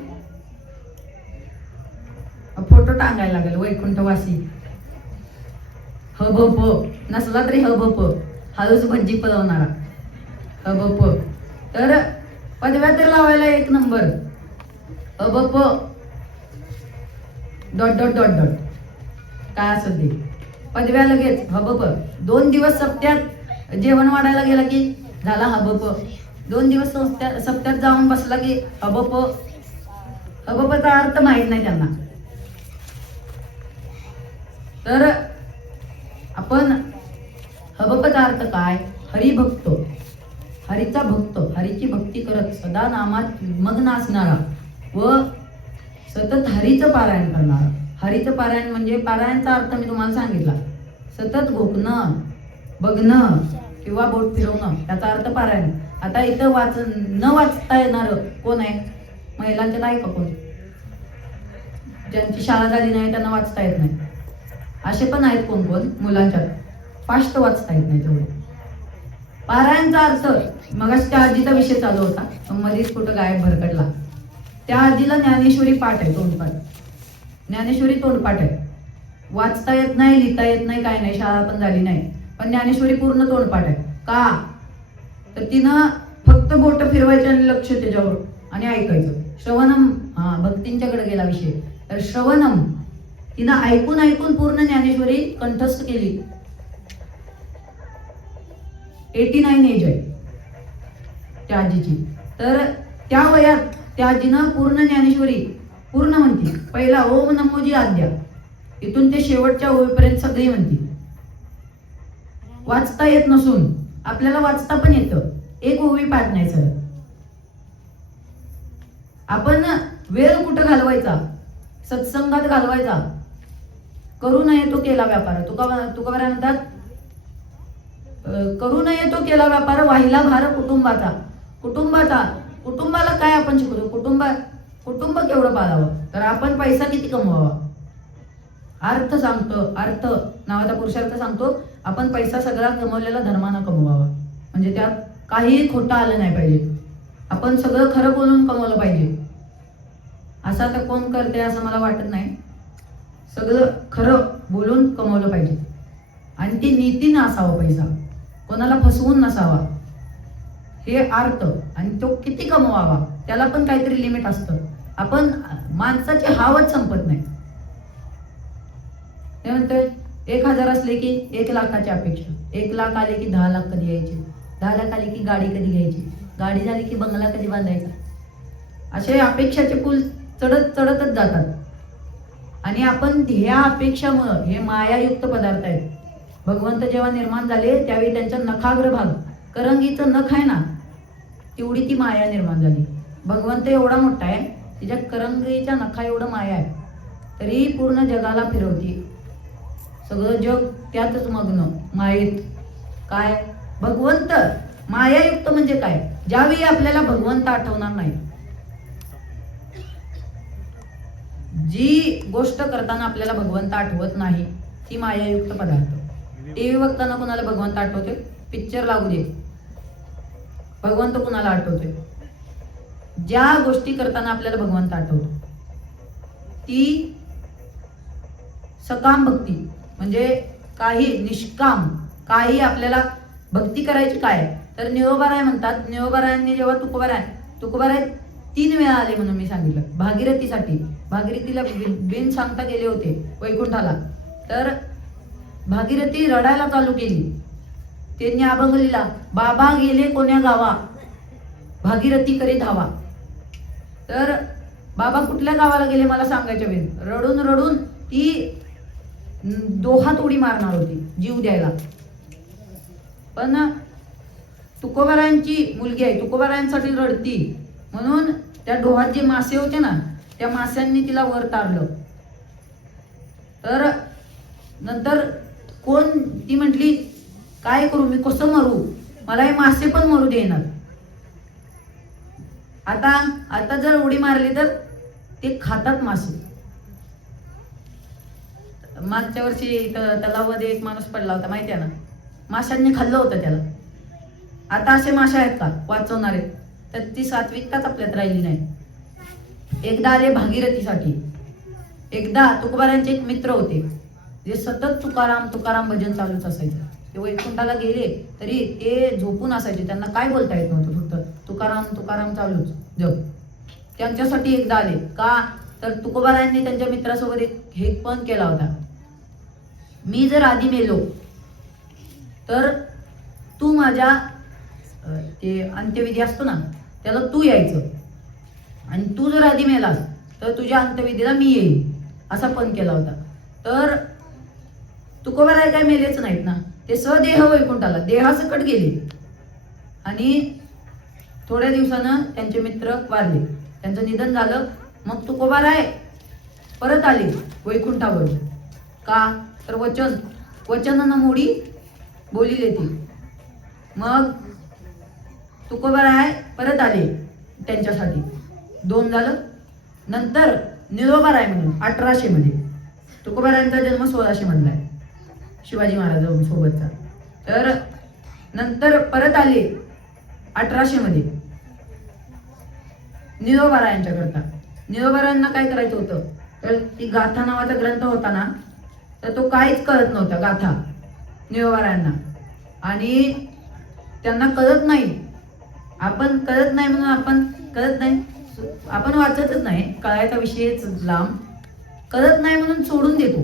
फोटो टांगायला लागेल वैकुंठवासी, हबप, नसला तरी हबप, हळूच भज्जी पळवणारा हबप. तर पदव्या तर लावायला 1 नंबर, हबप डॉट डॉट डॉट डॉट काय असं ते पदव्या लगेच हबप. 2 दिवस सप्त्यात जेवण वाढायला गेला की झाला हबप. 2 दिवस सप्त्यात जाऊन बसला की हबप. हबपचा अर्थ माहित नाही त्यांना. तर आपण हबपचा अर्थ काय? हरिभक्त, हरीचा भक्त, हरीची भक्ती करत सदा नामात मग्न असणारा व सतत हरीचं पारायण करणारा. हरीचं पारायण म्हणजे, पारायणचा अर्थ मी तुम्हाला सांगितला, सतत घोकणं, बघणं किंवा बोट फिरवणं, त्याचा अर्थ पारायण. आता इथं न वाचता येणार कोण आहे? महिलांच्यात आहे का कोण? ज्यांची शाळा झाली नाही त्यांना वाचता येत नाही, असे पण आहेत कोण कोण मुलांच्यात, फास्ट वाचता येत नाही तेवढे. पारायणचा अर्थ, मगाशी त्या आजीचा विषय चालू होता, मध्येच कुठं गायब भरकटला. त्या आजीला ज्ञानेश्वरी पाठ आहे, तोंडपाठ, ज्ञानेश्वरी तोंडपाठ आहे. वाचता येत नाही, लिहिता येत नाही, काय नाही, शाळा पण झाली नाही, पण ज्ञानेश्वरी पूर्ण तोंडपाठ आहे. का? तर तिनं फक्त बोट फिरवायचे आणि लक्ष त्याच्यावर आणि ऐकायचं. श्रवणम, हा भक्तींच्याकडे गेला विषय. तर श्रवणम तिनं ऐकून ऐकून पूर्ण ज्ञानेश्वरी कंठस्थ केली. 89 एज आहे त्या आजीची. तर त्या वयात त्या आजीनं पूर्ण ज्ञानेश्वरी पूर्ण म्हणती. पहिला ओम नमोजी आद्या, इथून ते शेवटच्या ओळीपर्यंत सगळी म्हणती. वाचता येत नसून आपल्याला वाचता पण येतं, एक ओवी पाठ नाही सर. आपण वेळ कुठं घालवायचा? सत्संगात घालवायचा. करू नये तो केला व्यापार. तुकोबाराय म्हणतात, करू नये तो केला व्यापार, वाहिला भार कुटुंबाचा. कुटुंबाला काय आपण शिकवतो? कुटुंब केवढं पाळावं, तर आपण पैसा किती कमवावा. अर्थ सांगतो, अर्थ नावाचा पुरुषार्थ सांगतो, आपण पैसा सगळा कमवलेला धर्मानं कमवावा, म्हणजे त्यात काहीही खोटं आलं नाही पाहिजे. आपण सगळं खरं बोलून कमवलं पाहिजे. असं आता कोण करते असं मला वाटत नाही. सगळं खरं बोलून कमवलं पाहिजे आणि ती नीतीनं असावं, पैसा कोणाला फसवून नसावा, हे अर्थ. आणि तो किती कमवावा त्याला पण काहीतरी लिमिट असतं. आपण माणसाची हावच संपत नाही. ते म्हणतोय 1000 असले की 1 लाखाची अपेक्षा, 1 लाख आले की 10 लाख कधी यायचे, 10 लाख आले की गाडी कधी घ्यायची, गाडी झाली की बंगला कधी बांधायचा. असे अपेक्षाचे पूल चढतच जातात. आणि आपण ह्या अपेक्षामुळं, हे मायायुक्त पदार्थ आहेत. भगवंत जेव्हा निर्माण झाले त्यावेळी त्यांच्या नखाग्र भाग, करंगीचं नख आहे ना, तेवढी ती माया निर्माण झाली. भगवंत एवढा मोठा आहे, तिच्या करंगीच्या नखा एवढं माया आहे, तरी पूर्ण जगाला फिरवती. सगळं जग त्यातच मग्न, मायेत. काय? भगवंत मायायुक्त म्हणजे काय? ज्यावेळी आपल्याला भगवंत आठवणार नाही, जी गोष्ट करताना आपल्याला भगवंत आठवत नाही, ती मायायुक्त पदार्थ. टीव्ही बघताना कोणाला भगवंत आठवतोय? पिक्चर लागू दे, भगवंत कोणाला आठवतोय? ज्या गोष्टी करताना आपल्याला भगवंत आठवतो ती सकाम भक्ती, म्हणजे काही निष्काम, काही आपल्याला भक्ती करायची काय तर निळोबाराय म्हणतात. निळोबारायांनी जेव्हा तुकोबाराय 3 वेळा आले म्हणून मी सांगितलं भागीरथीसाठी. भागीरथीला बिन सांगता गेले होते वैकुंठाला, तर भागीरथी रडायला चालू केली. त्यांनी अभंग लिहिला, बाबा गेले कोण्या गावा, भागीरथी करे धावा. तर बाबा कुठल्या गावाला गेले मला सांगायच्या वेळी रडून रडून ती दोहात उडी मारणार होती जीव द्यायला. पण तुकोबारायांची मुलगी आहे, तुकोबारायांसाठी रडती म्हणून त्या डोहात जे मासे होते ना त्या माशांनी तिला वर तारलं. तर नंतर कोण ती म्हटली काय करू मी, कसं मरू, मला हे मासे पण मरू देणार. आता जर उडी मारली तर ते खातात मासे. मागच्या वर्षी तलावामध्ये एक माणूस पडला होता माहिती आहे ना, माशांनी खाल्लं होतं त्याला. आता असे मासे आहेत का वाचवणारे? तर ती सात्विकताच आपल्यात राहिली नाही. एकदा आले भागीरथीसाठी. एकदा तुकोबारायांचे एक मित्र होते जे सतत तुकाराम तुकाराम भजन चालूच असायचं. ते वैकुंठाला गेले तरी ते झोपून असायचे, त्यांना काय बोलता येत नव्हतं, फक्त तुकाराम तुकाराम चालूच जप. त्यांच्यासाठी एकदा आले का तर तुकोबारायांनी त्यांच्या मित्रासोबत एक हेक पण केला होता, मी जर आधी मेलो तर तू माझ्या ते अंत्यविधी असतो ना त्याला तू यायचं, आणि तू जर आधी मेलास तर तुझ्या अंत्यविधीला मी येईल, असा पण केला होता. तर तुकोबाराय काय मेलेच नाहीत ना, ते सदेह वैकुंठाला देहासकट गेले. आणि थोड्या दिवसानं त्यांचे मित्र वारले, त्यांचं निधन झालं. मग तुकोबाराय परत आले वैकुंठावरून. का तर वचन मोडी बोलिले ती. मग तुकोबाराय परत आले त्यांच्यासाठी. 2 झालं. नंतर निळोबाराय म्हणून 1800 मध्ये, तुकोबारायांचा जन्म 1600 मधला आहे शिवाजी महाराजांसोबतचा. तर नंतर परत आले 1800 मध्ये निळोबारायांच्या करता. निळोबारायांना काय करायचं होतं तर ती गाथा नावाचा ग्रंथ होता ना, तर तो काहीच कळत नव्हता गाथा निळोबारायांना. आणि त्यांना कळत नाही, आपण कळत नाही म्हणून आपण वाचतच नाही, कळायचा विषयच लांब, कळत नाही म्हणून सोडून देतो.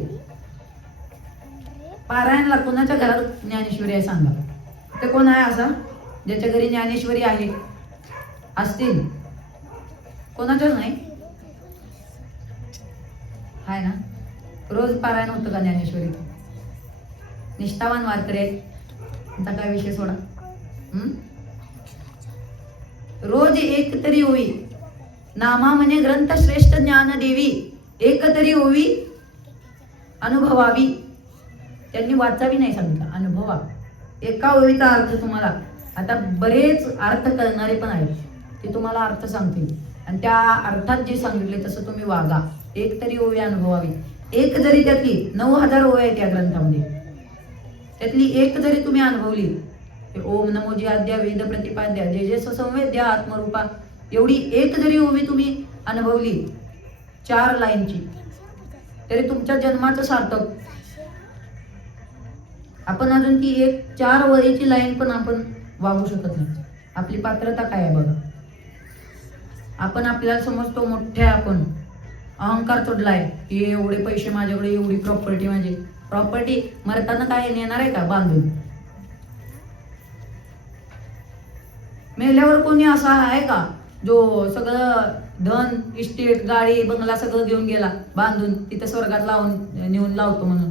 पारायणला कोणाच्या घरात ज्ञानेश्वरी आहे सांगा? ते कोण आहे असा ज्याच्या घरी ज्ञानेश्वरी आहे? असतील, कोणाच्याच नाही आहे ना? रोज पारायण होतं का ज्ञानेश्वरी? निष्ठावान वारकरी आहेत, आता काय विषय सोडा. रोज एक तरी होई नामा म्हणे ग्रंथ श्रेष्ठ ज्ञान देवी, एक तरी होई अनुभवावी. त्यांनी वाचावी नाही सांगितलं, अनुभवा. एका ओळीचा अर्थ तुम्हाला, आता बरेच अर्थ करणारे पण आहेत, ते तुम्हाला अर्थ सांगतील आणि त्या अर्थात जे सांगितले तसं तुम्ही वागा. एक तरी ओवी अनुभवावी. एक जरी त्यातली 9000 ओव्या आहेत या ग्रंथामध्ये, त्यातली एक जरी तुम्ही अनुभवली, ओम नमो जी आद्या वेद प्रतिपाद्या जे जे संवेद्या आत्मरूपा, एवढी एक जरी ओवी तुम्ही अनुभवली 4 लाईनची, तरी तुमच्या जन्माचं सार्थक. आपण अजून ती 4 वळीची लाईन पण आपण वागू शकत नाही. आपली पात्रता काय आहे बघा. आपण आपल्याला समजतो मोठ्या, आपण अहंकार चढलाय की एवढे पैसे माझ्याकडे, एवढी प्रॉपर्टी माझी. प्रॉपर्टी मरताना काय नेणार आहे का बांधून? मेल्यावर कोणी असा आहे का जो सगळं धन इस्टेट गाडी बंगला सगळं घेऊन गेला बांधून, तिथे स्वर्गात नेऊन लावतो म्हणून?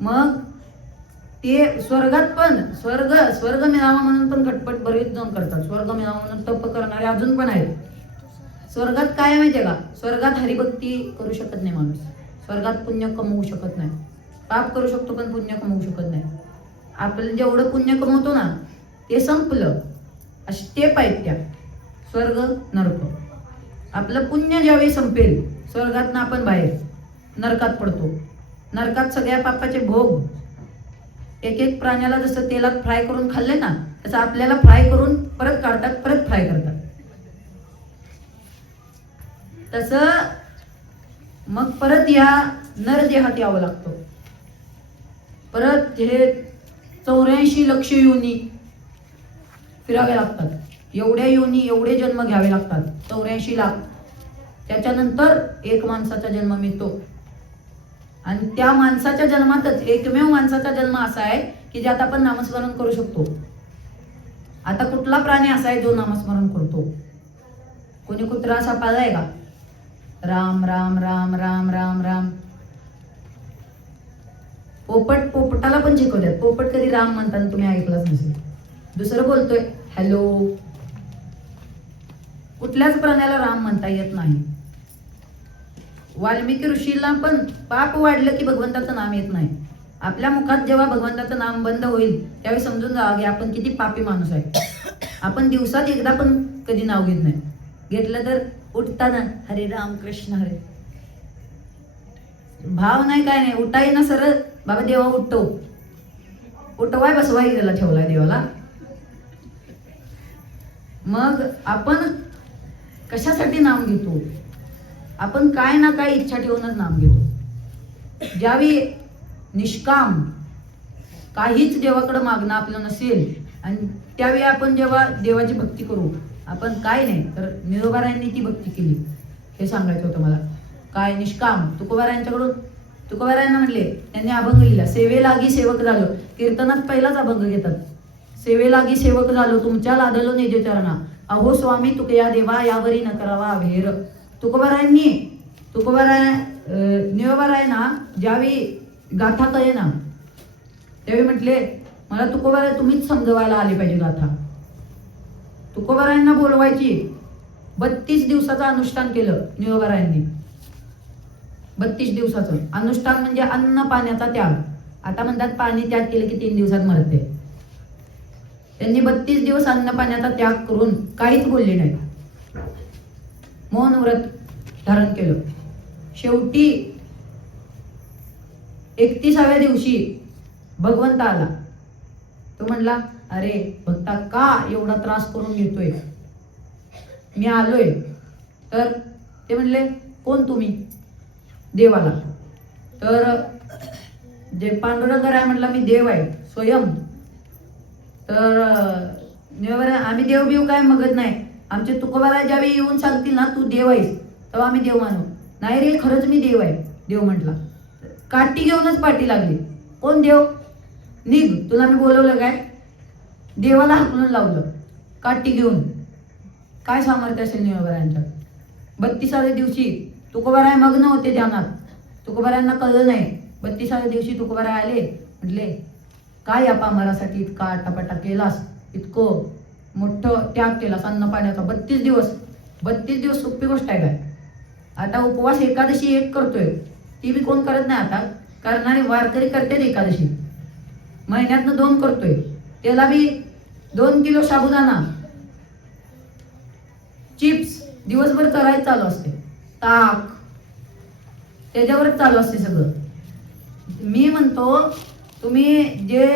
मग ते स्वर्गात पण स्वर्ग मिळावा म्हणून पण खटपट बरेच जण करतात. स्वर्ग मिळावा म्हणून तप करणारे अजून पण आहेत. स्वर्गात काय माहितीये का? स्वर्गात हरिभक्ती करू शकत नाही माणूस, स्वर्गात पुण्य कमवू शकत नाही. पाप करू शकतो पण पुण्य कमवू शकत नाही. आपलं जेवढं पुण्य कमवतो ना ते संपलं, अशी स्टेप आहेत त्या. स्वर्ग नरक. आपलं पुण्य ज्यावेळी संपेल स्वर्गात ना आपण बाहेर. नरकात पडतो. नरकात सगळ्या पापाचे भोग एक एक प्राण्याला जसं तेलात फ्राय करून खाल्ले ना, तसं आपल्याला फ्राय करून परत काढतात, परत फ्राय करतात. तसं मग परत या नरदेहात यावं लागतं. परत हे 84 लक्ष योनी फिरावे लागतात. एवढ्या योनी, एवढे जन्म घ्यावे लागतात, 84 लाख. त्याच्यानंतर एक माणसाचा जन्म मिळतो. आणि त्या माणसाच्या जन्मातच एकमेव माणसाचा जन्म असा आहे की ज्यात आपण नामस्मरण करू शकतो. आता कुठला प्राणी असा आहे जो नामस्मरण करतो? कोणी कुत्रा असा पाळलाय का? राम राम राम राम राम राम. पोपट, पोपटाला पण शिकवतात. पोपट कधी राम म्हणताना तुम्ही ऐकलंच नसेल. दुसरं बोलतोय हॅलो. कुठल्याच प्राण्याला राम म्हणता येत नाही. वाल्मिकी ऋषीला पण पाप वाढलं की भगवंताचं नाम येत नाही. आपल्या मुखात जेव्हा भगवंताचं नाम बंद होईल त्यावेळी समजून जावा की आपण किती पापी माणूस आहे. आपण दिवसात एकदा पण कधी नाव घेत नाही. घेतलं तर उठताना हरे राम कृष्ण हरे. भाव नाही, काय नाही. उठाय ना सरळ बाबा देवा उठतो. उठवाय बसवाय गेला ठेवलाय देवाला. मग आपण कशासाठी नाम घेतो? आपण काय ना काय इच्छा ठेवूनच नाम घेतो. ज्यावेळी निष्काम काहीच देवाकडे मागणं आपलं नसेल आणि त्यावेळी आपण जेव्हा देवाची भक्ती करू, आपण काय नाही तर निरोबारायांनी ती भक्ती केली हे सांगायचं होतं मला. काय निष्काम तुकोबारायांच्याकडून, तुकोबारायांना म्हणले, त्यांनी अभंग लिहिला. सेवेलागी सेवक झालो. कीर्तनात पहिलाच अभंग घेतात. सेवेलागी सेवक झालो तुमच्या लादलो निज चरणा, अहो स्वामी तुकया देवा यावरी न करावा अभेर. तुकोबारायांनी निरोबारायांना ज्यावेळी गाथा कळे ना त्यावेळी म्हटले, मला तुकोबाराय तुम्हीच समजवायला आले पाहिजे गाथा. तुकोबारायांना बोलवायची. 32 दिवसाचं अनुष्ठान केलं निरोबारायांनी. 32 दिवसाचं अनुष्ठान म्हणजे अन्न पाण्याचा त्याग. आता म्हणतात पाणी त्याग केलं की 3 दिवसात मरते. त्यांनी 32 दिवस अन्न पाण्याचा त्याग करून काहीच बोलले नाही. मौन व्रत धारण केलं. शेवटी 31व्या दिवशी भगवंत आला. तो म्हणला, अरे भक्ता का एवढा त्रास करून घेतोय? मी आलोय. तर ते म्हणले, कोण तुम्ही? देवाला. तर जे पांडुरंगराय म्हटला, मी देव आहे स्वयं. तर आम्ही देव बिव काय मगत नाही. आमचे तुकोबाराय ज्यावेळी येऊन सांगतील ना तू देव आहेस तेव्हा आम्ही देव मानू. नाही रे खरंच मी देव आहे. देव म्हटला. काठी घेऊनच पाठी लागली. कोण देव? निघ, तुला मी बोलवलं काय? देवाला हाकलून लावलं काठी घेऊन. काय सामर्थ्य असेल निरोबारायांच्या. 32व्या दिवशी तुकोबाराय मग्न होते ध्यानात. तुकोबारायांना कळलं नाही. 32व्या दिवशी तुकोबाराय आले. म्हटले, काय या पामरासाठी इतका आटापाटा केलास? इतकं मोठं त्याग केलास अन्न पाण्याचा. 32 दिवस सोपी गोष्ट आहे काय? आता उपवास एकादशी एक करतोय, ती बी कोण करत नाही. आता करणारे वारकरी करतात एकादशी. महिन्यातनं 2 करतोय. त्याला बी 2 किलो साबुदाणा, चिप्स दिवसभर करायचं चालू असते. ताक त्याच्यावरच चालू असते सगळं. मी म्हणतो तुम्ही जे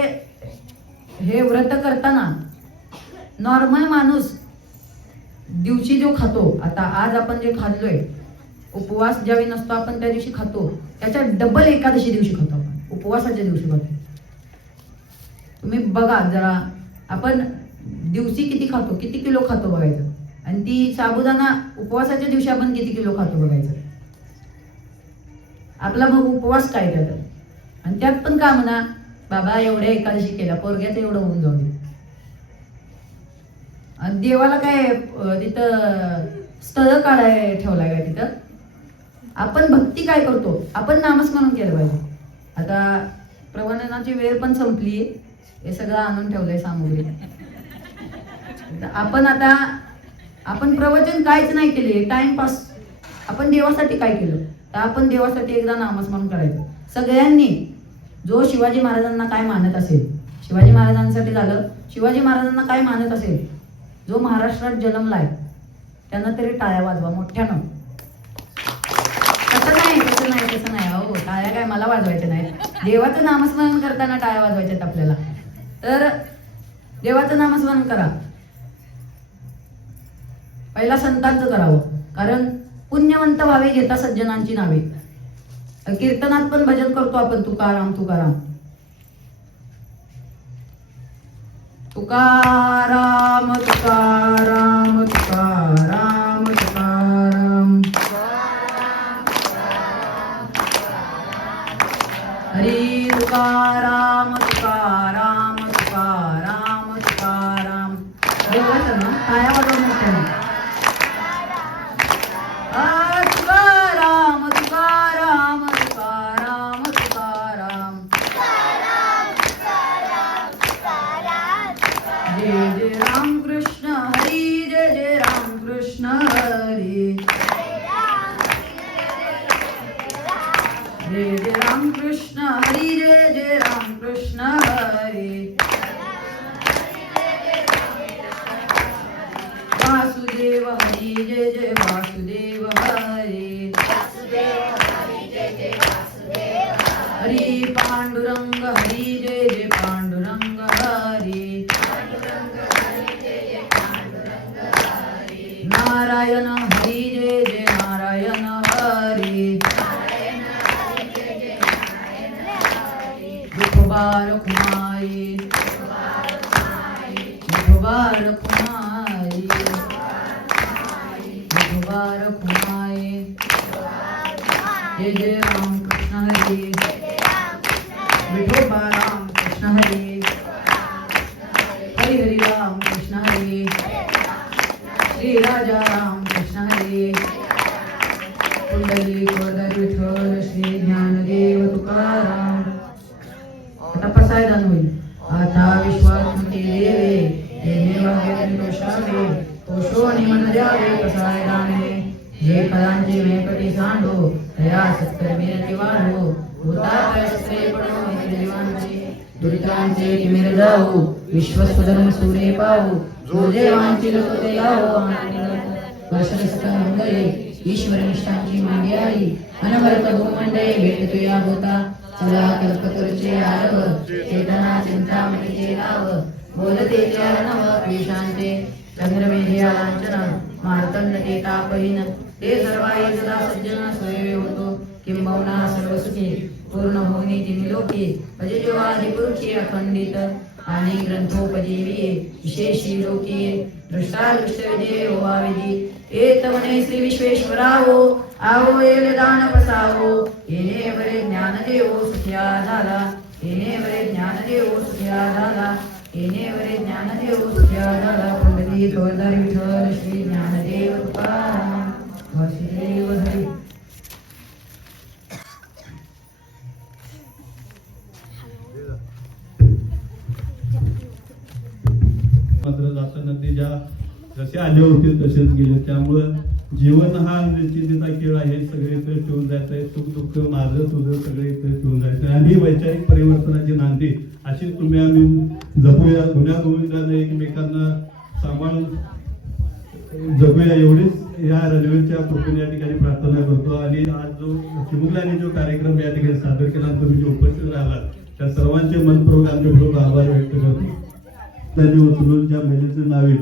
हे व्रत करताना नॉर्मल माणूस दिवशी जो खातो, आता आज आपण जे खाल्लोय उपवास ज्यावेळी नसतो आपण त्या दिवशी खातो, त्याच्या डबल एकादशी दिवशी खातो आपण. उपवासाच्या दिवशी खातो. तुम्ही बघा जरा, आपण दिवशी किती खातो, किती किलो खातो बघायचं. आणि ती साबुदाणा उपवासाच्या दिवशी आपण किती किलो खातो बघायचं. आपला मग उपवास काय त्यात. आणि त्यात पण का म्हणा बाबा एवढ्या एकादशी केल्या, पोरग्याचं एवढं होऊन जाऊ दे. आणि देवाला काय तिथं स्थळ काढाय ठेवलाय का तिथं? आपण भक्ती काय करतो? आपण नामस्मरण केलं पाहिजे. आता प्रवचनाची वेळ पण संपली. हे सगळं आणून ठेवलंय सामुग्री. आपण प्रवचन काहीच नाही केले, टाइमपास. आपण देवासाठी काय केलं? तर आपण देवासाठी एकदा नामस्मरण करायचं सगळ्यांनी. जो शिवाजी महाराजांना काय मानत असेल, शिवाजी महाराजांसाठी झालं. शिवाजी महाराजांना काय मानत असेल, जो महाराष्ट्रात जन्मलाय त्यांना तरी टाळ्या वाजवा मोठ्यानं. तसं नाही. अहो टाळ्या काय मला वाजवायच्या नाहीत. देवाचं नामस्मरण करताना टाळ्या वाजवायच्यात आपल्याला. तर देवाचं नामस्मरण करा. पहिला संतांचं करावं, कारण पुण्यवंत व्हावे घेता सज्जनांची नावे. कीर्तनात पण भजन करतो आपण, तुकाराम तुकाराम तुकाराम तुकाराम तुकाराम तुकाराम हरी तुकाराम तुकाराम तुकाराम तुकाराम. देवाचं ना टाळ्या वाजवून मोठ्याने. तुकाराम तुकाराम तुकाराम तुकाराम जय जय राम कृष्ण हरी, जय जय राम कृष्ण हरी, जय जय राम कृष्ण हरी, जय जय राम कृष्ण हरी. वासुदेव हरी, जय जय वासुदेव हरी, हरी पांडुरंग हरी, जय जय पांडुरंग हरी, नारायण हरी, जय जय नारायण हरी, विठोबार कुमारी, विठोबार कुमारी, विठोबार कुमारी. जय जय राम कृष्ण हरी, विठोबा राम कृष्ण हरी, हरी हरी राम कृष्ण हरी, श्री राजा राम कृष्ण हरी, कुंडली वरद विठ्ठल श्री ज्ञानदेव तुकाराम. आता पसायदान होईल. आता विश्वात्मके देवे येणे वाग्यत्री दोषावे, तोषो निमन द्यावे पसायदाने. जे कलांचे वेंकटी सांडो, तया सत्तर मीरती वाढो, भूतापयस्ते पडो मित्र जीवांचे, दुरितांचे किमीर जाऊ, विश्वस्वधर्म सूर्य पाहू, जो देवांची लोक ते यावो वर्षरस्त मंगळे, ईश्वर निष्ठांची मांडी आई, अनवरत भूमंडळे भेटतो या होता. चला कल्पतरुचे आरव, चेतना चिंतामणीचे नाव, बोलते चरणव पेशांते, चंद्रमेघे लांछन, मार्तंड ते तापहीन, ते सर्वाई सदा सज्जन सोयवे होतो, किंबहुना सर्व सुखी पूर्ण होणे तिन्ही लोके. भजे जेवादी पुरुषी अखंडित, आणि ग्रंथोपजीवी विशेषी लोकी, दृष्टादृष्ट विजय होवा विधी. एत म्हणे श्री विश्वेश्वरावो, आवो येले दान पसावो, येणे बरे ज्ञान देवो सुखिया झाला, येणे बरे ज्ञान देवो सुखिया झाला, येणे बरे ज्ञान देवो सुखिया झाला. पंडित वरदारी विठ्ठल श्री ज्ञानदेव तुकाराम. वासुदेव हरी. मात्र जाताना ते जसे आले होते तसेच गेले. त्यामुळं जीवन हा निश्चितीचा खेळ आहे. सगळे इकडे ठेवून जायचं आहे. सुख दुःख माझं तुझं सगळे इकडे ठेवून जायचं आहे. आणि वैचारिक परिवर्तनाची नांदी अशी तुम्ही आम्ही जपूया. गुन्ह्या गोविंदाने एकमेकांना सांभाळून जगूया एवढीच या रणवीरच्या कृपेने या ठिकाणी प्रार्थना करतो. आणि आज जो चिमुकल्याने जो कार्यक्रम या ठिकाणी सादर केला, तुम्ही जे उपस्थित राहिलात त्या सर्वांचे मनपूर्वक आम्ही आभार व्यक्त करतो. त्यांनी उचलून ज्या महिलेचे नावे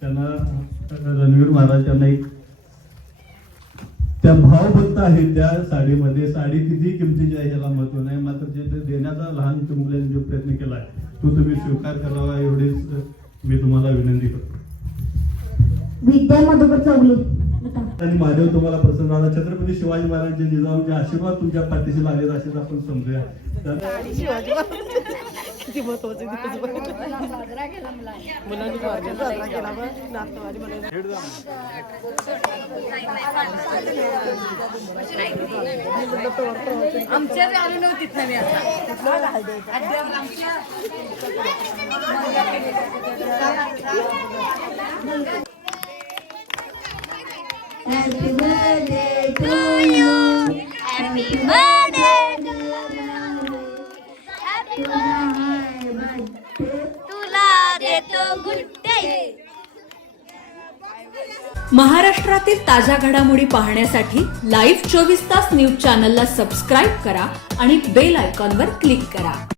त्यांना रणवीर महाराज यांना एक त्या भावभक्त आहेत त्या साडीमध्ये. साडी किती किमतीची आहे याला महत्व नाही, मात्र जे देण्याचा लहान चिमुकल्याने जो प्रयत्न केला आहे तो तुम्ही स्वीकार करावा एवढीच मी तुम्हाला विनंती करतो. विद्या मधुकर चौगले आणि महादेव तुम्हाला प्रसन्न राहा. छत्रपती शिवाजी महाराजांचे जिजाऊंचे आशीर्वाद तुमच्या पाठीशी लागेल असेच आपण समजूया. आमच्या आलो नव्हती Happy birthday to you. Happy birthday to you. Happy birthday. तुला देतो गुड डे. महाराष्ट्रातील ताज्या घडामोडी पाहण्यासाठी लाईव्ह 24 तास न्यूज चॅनलला सबस्क्राईब करा आणि बेल आयकॉनवर क्लिक करा.